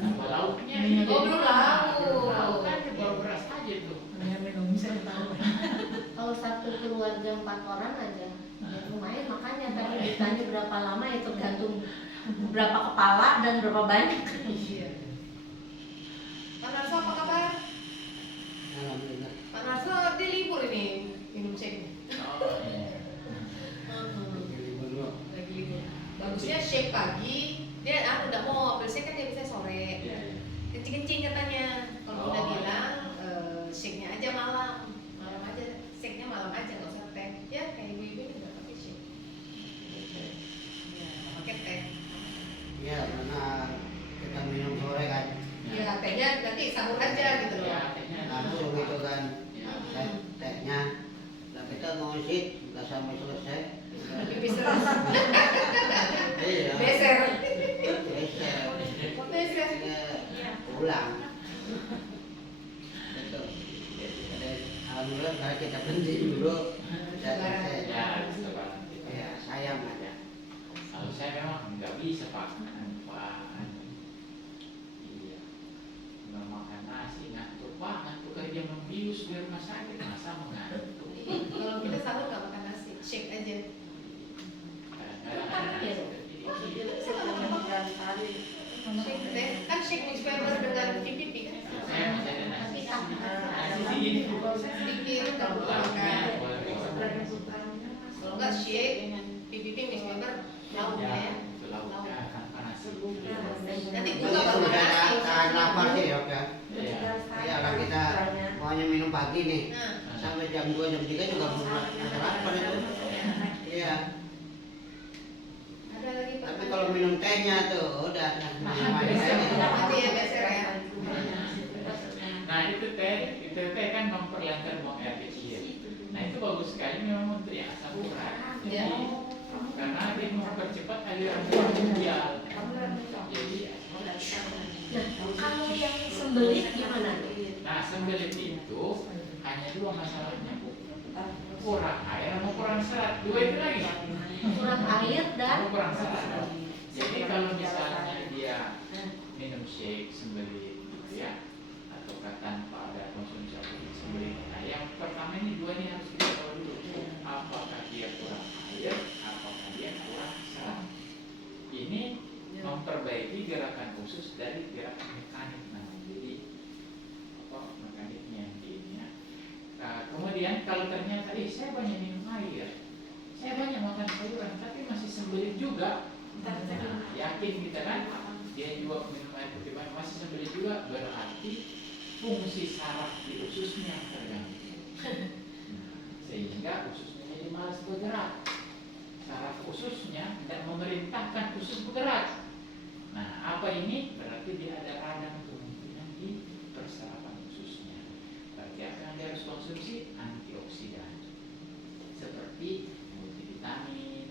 Tambah lauknya ini. Oh, belum lauk. Belum lauk kan baru beras aja tuh. Minum saya tahu. Kalau satu keluarga 4 orang aja ya lumayan, makanya tadi ditanya berapa lama ya tergantung berapa kepala dan berapa banyak. Pak Narso apa kabar? Alhamdulillah. Pak Narso dia libur ini minum shake. Oh iya. Lagi libur. Bagusnya shake pagi, dia udah mau ambil shake kan dia bisa sore. Iya, iya. Kencing-kencing katanya. Kalau Oh, udah iya. bilang shake-nya aja malam aja, shake-nya malam aja nggak usah teh. Ya kayak ibu-ibu ini nggak pakai shake. Ya, nggak pakai teh. Ya, karena kita minum sore kan, Ya tehnya nanti sahur aja gitu loh. Ya, tehnya langsung gitu kan, Ya. tehnya. Nah kita ngosit, nggak sampai selesai. Pipis terus. Iya. Beser. Beser. Beser. Ya, pulang. Betul. Jadi, alhamdulillah karena kita berhenti dulu. Dan saya, Ya, setelah ya sayang aja. kalau saya memang nggak bisa Pak. Iya. Nggak makan nasi, ngantuk Pak, ngantuk kerja membius di rumah sakit, masa mengantuk. Kalau kita sahur nggak makan nasi, shake aja. Kadang-kadang ada seperti itu. Shake teh, kan shake mix fiber dengan PPP kan? Saya masih ada nasi. Nasi segini. Sedikit kalau makan. Kalau nggak shake, PPP mix fiber lauknya ya. Itu lauknya tanpa nasi. Nanti Ini buka baru sudah nasi. tahan lapar sih ya, ya. Iya. Ya, kalau kita maunya minum pagi nih, Nah, sampai jam 2, jam 3 juga belum ada lapar itu. Iya. ada lagi Pak. Tapi kalau minum tehnya tuh udah manis aja. Nanti ya beser ya. Nah itu teh kan memperlancar buang air kecil. Nah itu bagus sekali memang untuk yang asam urat. Ya. Jadi karena dia mempercepat aliran darah ginjal. Jadi Nah, kalau yang sembelit gimana? nah sembelit itu hanya 2 masalahnya Bu. Kurang air sama kurang serat. 2 itu lagi. Kurang air dan Sama kurang serat. Jadi kalau misalnya dia minum shake sembelit gitu ya, atau tanpa ada konsumsi apapun sembelit. Nah yang pertama ini 2 ini harus kita tahu dulu. Apakah dia kurang air, apakah dia kurang serat. Ini memperbaiki gerakan khusus dari gerakan mekanik. Nah, jadi apa mekaniknya ini ya. Kemudian kalau ternyata saya banyak minum air, saya banyak makan sayuran, tapi masih sembelit juga. Nah, yakin kita kan? Dia juga minum air putih banyak, masih sembelit juga, berarti fungsi saraf di ususnya terganggu. Sehingga ususnya jadi malas bergerak. Saraf ususnya tidak memerintahkan usus bergerak. Nah, apa ini? Berarti dia ada radang kemungkinan di persarapan ususnya. Berarti apa yang dia harus konsumsi? Antioksidan. Seperti multivitamin,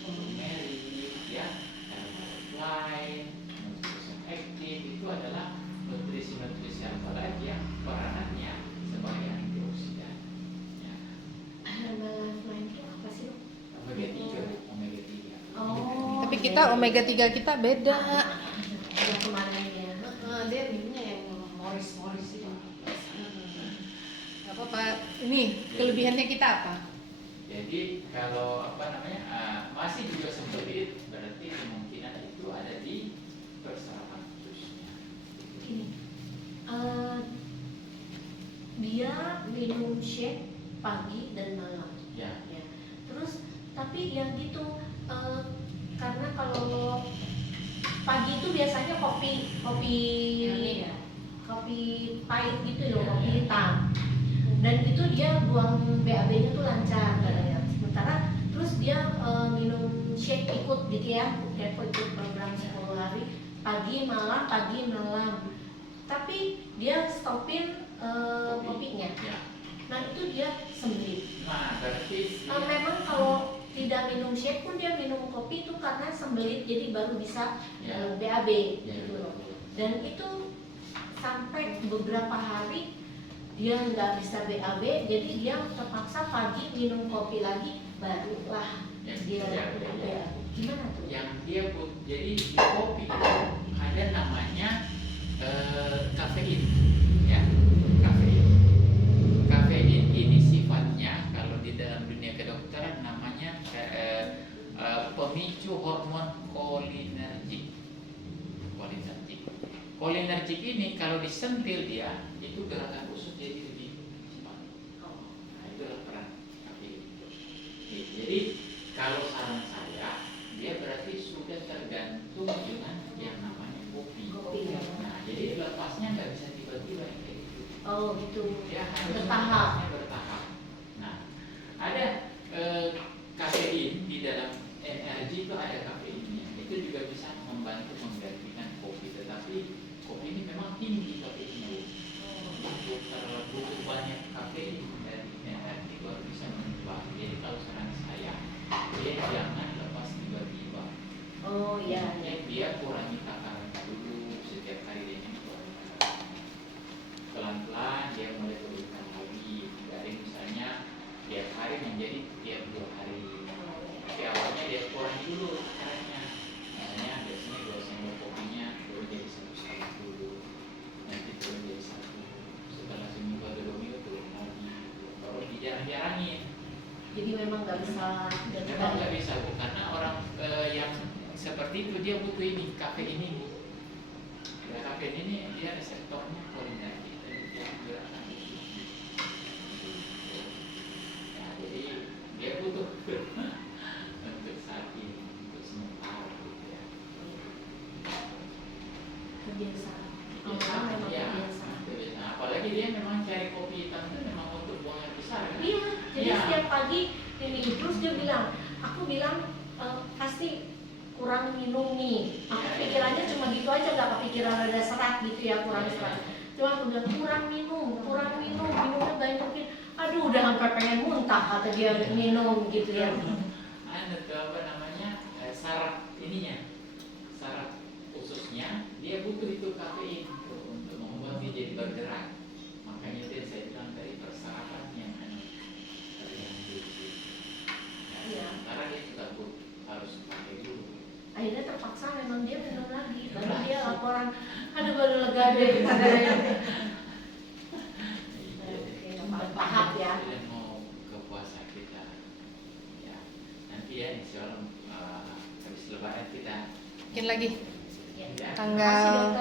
turmeric, ya, carbohydrate, nutrisi aktif itu adalah nutrisi-nutrisi apalagi yang peranannya sebagai antioksidan. Ya. Herbalife Line itu apa sih, Dok? Omega 3, omega 3. Oh. Tapi kita omega 3 kita beda. Yang kemarin ya. Dia minumnya yang Morris itu. Gak apa-apa. Ini kelebihannya kita apa? Jadi kalau masih juga seperti itu, berarti kemungkinan itu ada di persarapan ususnya. Gini, dia minum shake pagi dan malam. Ya. Ya. Terus tapi yang gitu karena kalau pagi itu biasanya kopi Ini ya. kopi pahit gitu loh, Ya, kopi ya. hitam. Dan itu dia buang BAB-nya tuh lancar katanya. Sementara terus dia minum shake ikut gitu ya, kayak ikut program 10 hari pagi malam. Tapi dia stopin kopinya. Ya. Nah itu dia sembelit. Nah, berarti Memang kalau tidak minum shake pun dia minum kopi itu karena sembelit, jadi baru bisa Ya. BAB Ya, gitu loh. betul. Dan itu sampai beberapa hari dia nggak bisa BAB, jadi dia terpaksa pagi minum kopi lagi, barulah Ya, dia ya, ya. gimana tuh? Yang dia jadi di kopi itu ada namanya kafein, ya, kafein. Kafein ini sifatnya kalau di dalam dunia kedokteran namanya pemicu hormon kolinergik. Kolinergik ini kalau disentil dia itu gerakan usus jadi lebih cepat. Nah, itulah peran kafein. Jadi kalau saran saya dia berarti sudah tergantung dengan yang namanya kopi. Kopi, ya. Nah, jadi lepasnya nggak bisa tiba-tiba yang kayak gitu. Oh gitu. Dia harus Bertahap. lepasnya bertahap. Nah, ada kafein di dalam energi itu ada kafeinnya. Itu juga bisa membantu menggantikan kopi, tetapi kopi ini memang tinggi kafeinnya. Butuh banyak kafein dari energi baru bisa mengubah. Jadi kalau saran saya, dia jangan lepas tiba-tiba. Oh iya. Dia kurangi takaran dulu, setiap hari dia kurangi takaran. Pelan-pelan dia mulai turunkan lagi dari misalnya tiap hari menjadi tiap 2 hari. Tapi awalnya dia kurangi dulu takarannya. Misalnya biasanya 2 sendok kopinya turun jadi 1,5 dulu. Nanti turun jadi 1. Setelah seminggu atau 2 minggu turun lagi. Baru dijarang-jarangin. Jadi memang nggak bisa. Memang nggak bisa Bu, karena orang yang seperti itu dia butuh ini kafein ini. Ya, kafein ini dia reseptornya kolinergik, jadi dia gerakan usus. Ya, jadi dia butuh untuk saat ini, untuk sementara gitu ya. Kebiasaan. Kebiasaan, Memang ya, kebiasaan. kebiasaan. Apalagi dia memang cari kopi hitam itu memang untuk buang air besar kan? Iya, jadi Iya. setiap pagi ini terus dia bilang, aku bilang pasti kurang minum nih. Aku Iya, pikirannya iya. cuma gitu aja, nggak kepikiran ada serat gitu ya, kurang Iya, serat. iya. Cuma aku bilang minumnya banyakin. Aduh, udah sampai pengen muntah kata dia minum gitu ya. Anu tuh apa namanya saraf ininya, saraf ususnya dia butuh itu kafein untuk membuat dia jadi bergerak. Makanya itu yang saya bilang tadi persarapan yang terganggu. Iya. Karena dia juga harus pakai dulu. Akhirnya terpaksa memang dia minum lagi. Baru Minum dia lagi. laporan, aduh baru lega deh katanya. Tahap ya. Kita mau ke puasa kita, ya nanti ya insya Allah habis lebaran kita Mungkin lagi Ya. ya. tanggal Makasih, Dokter.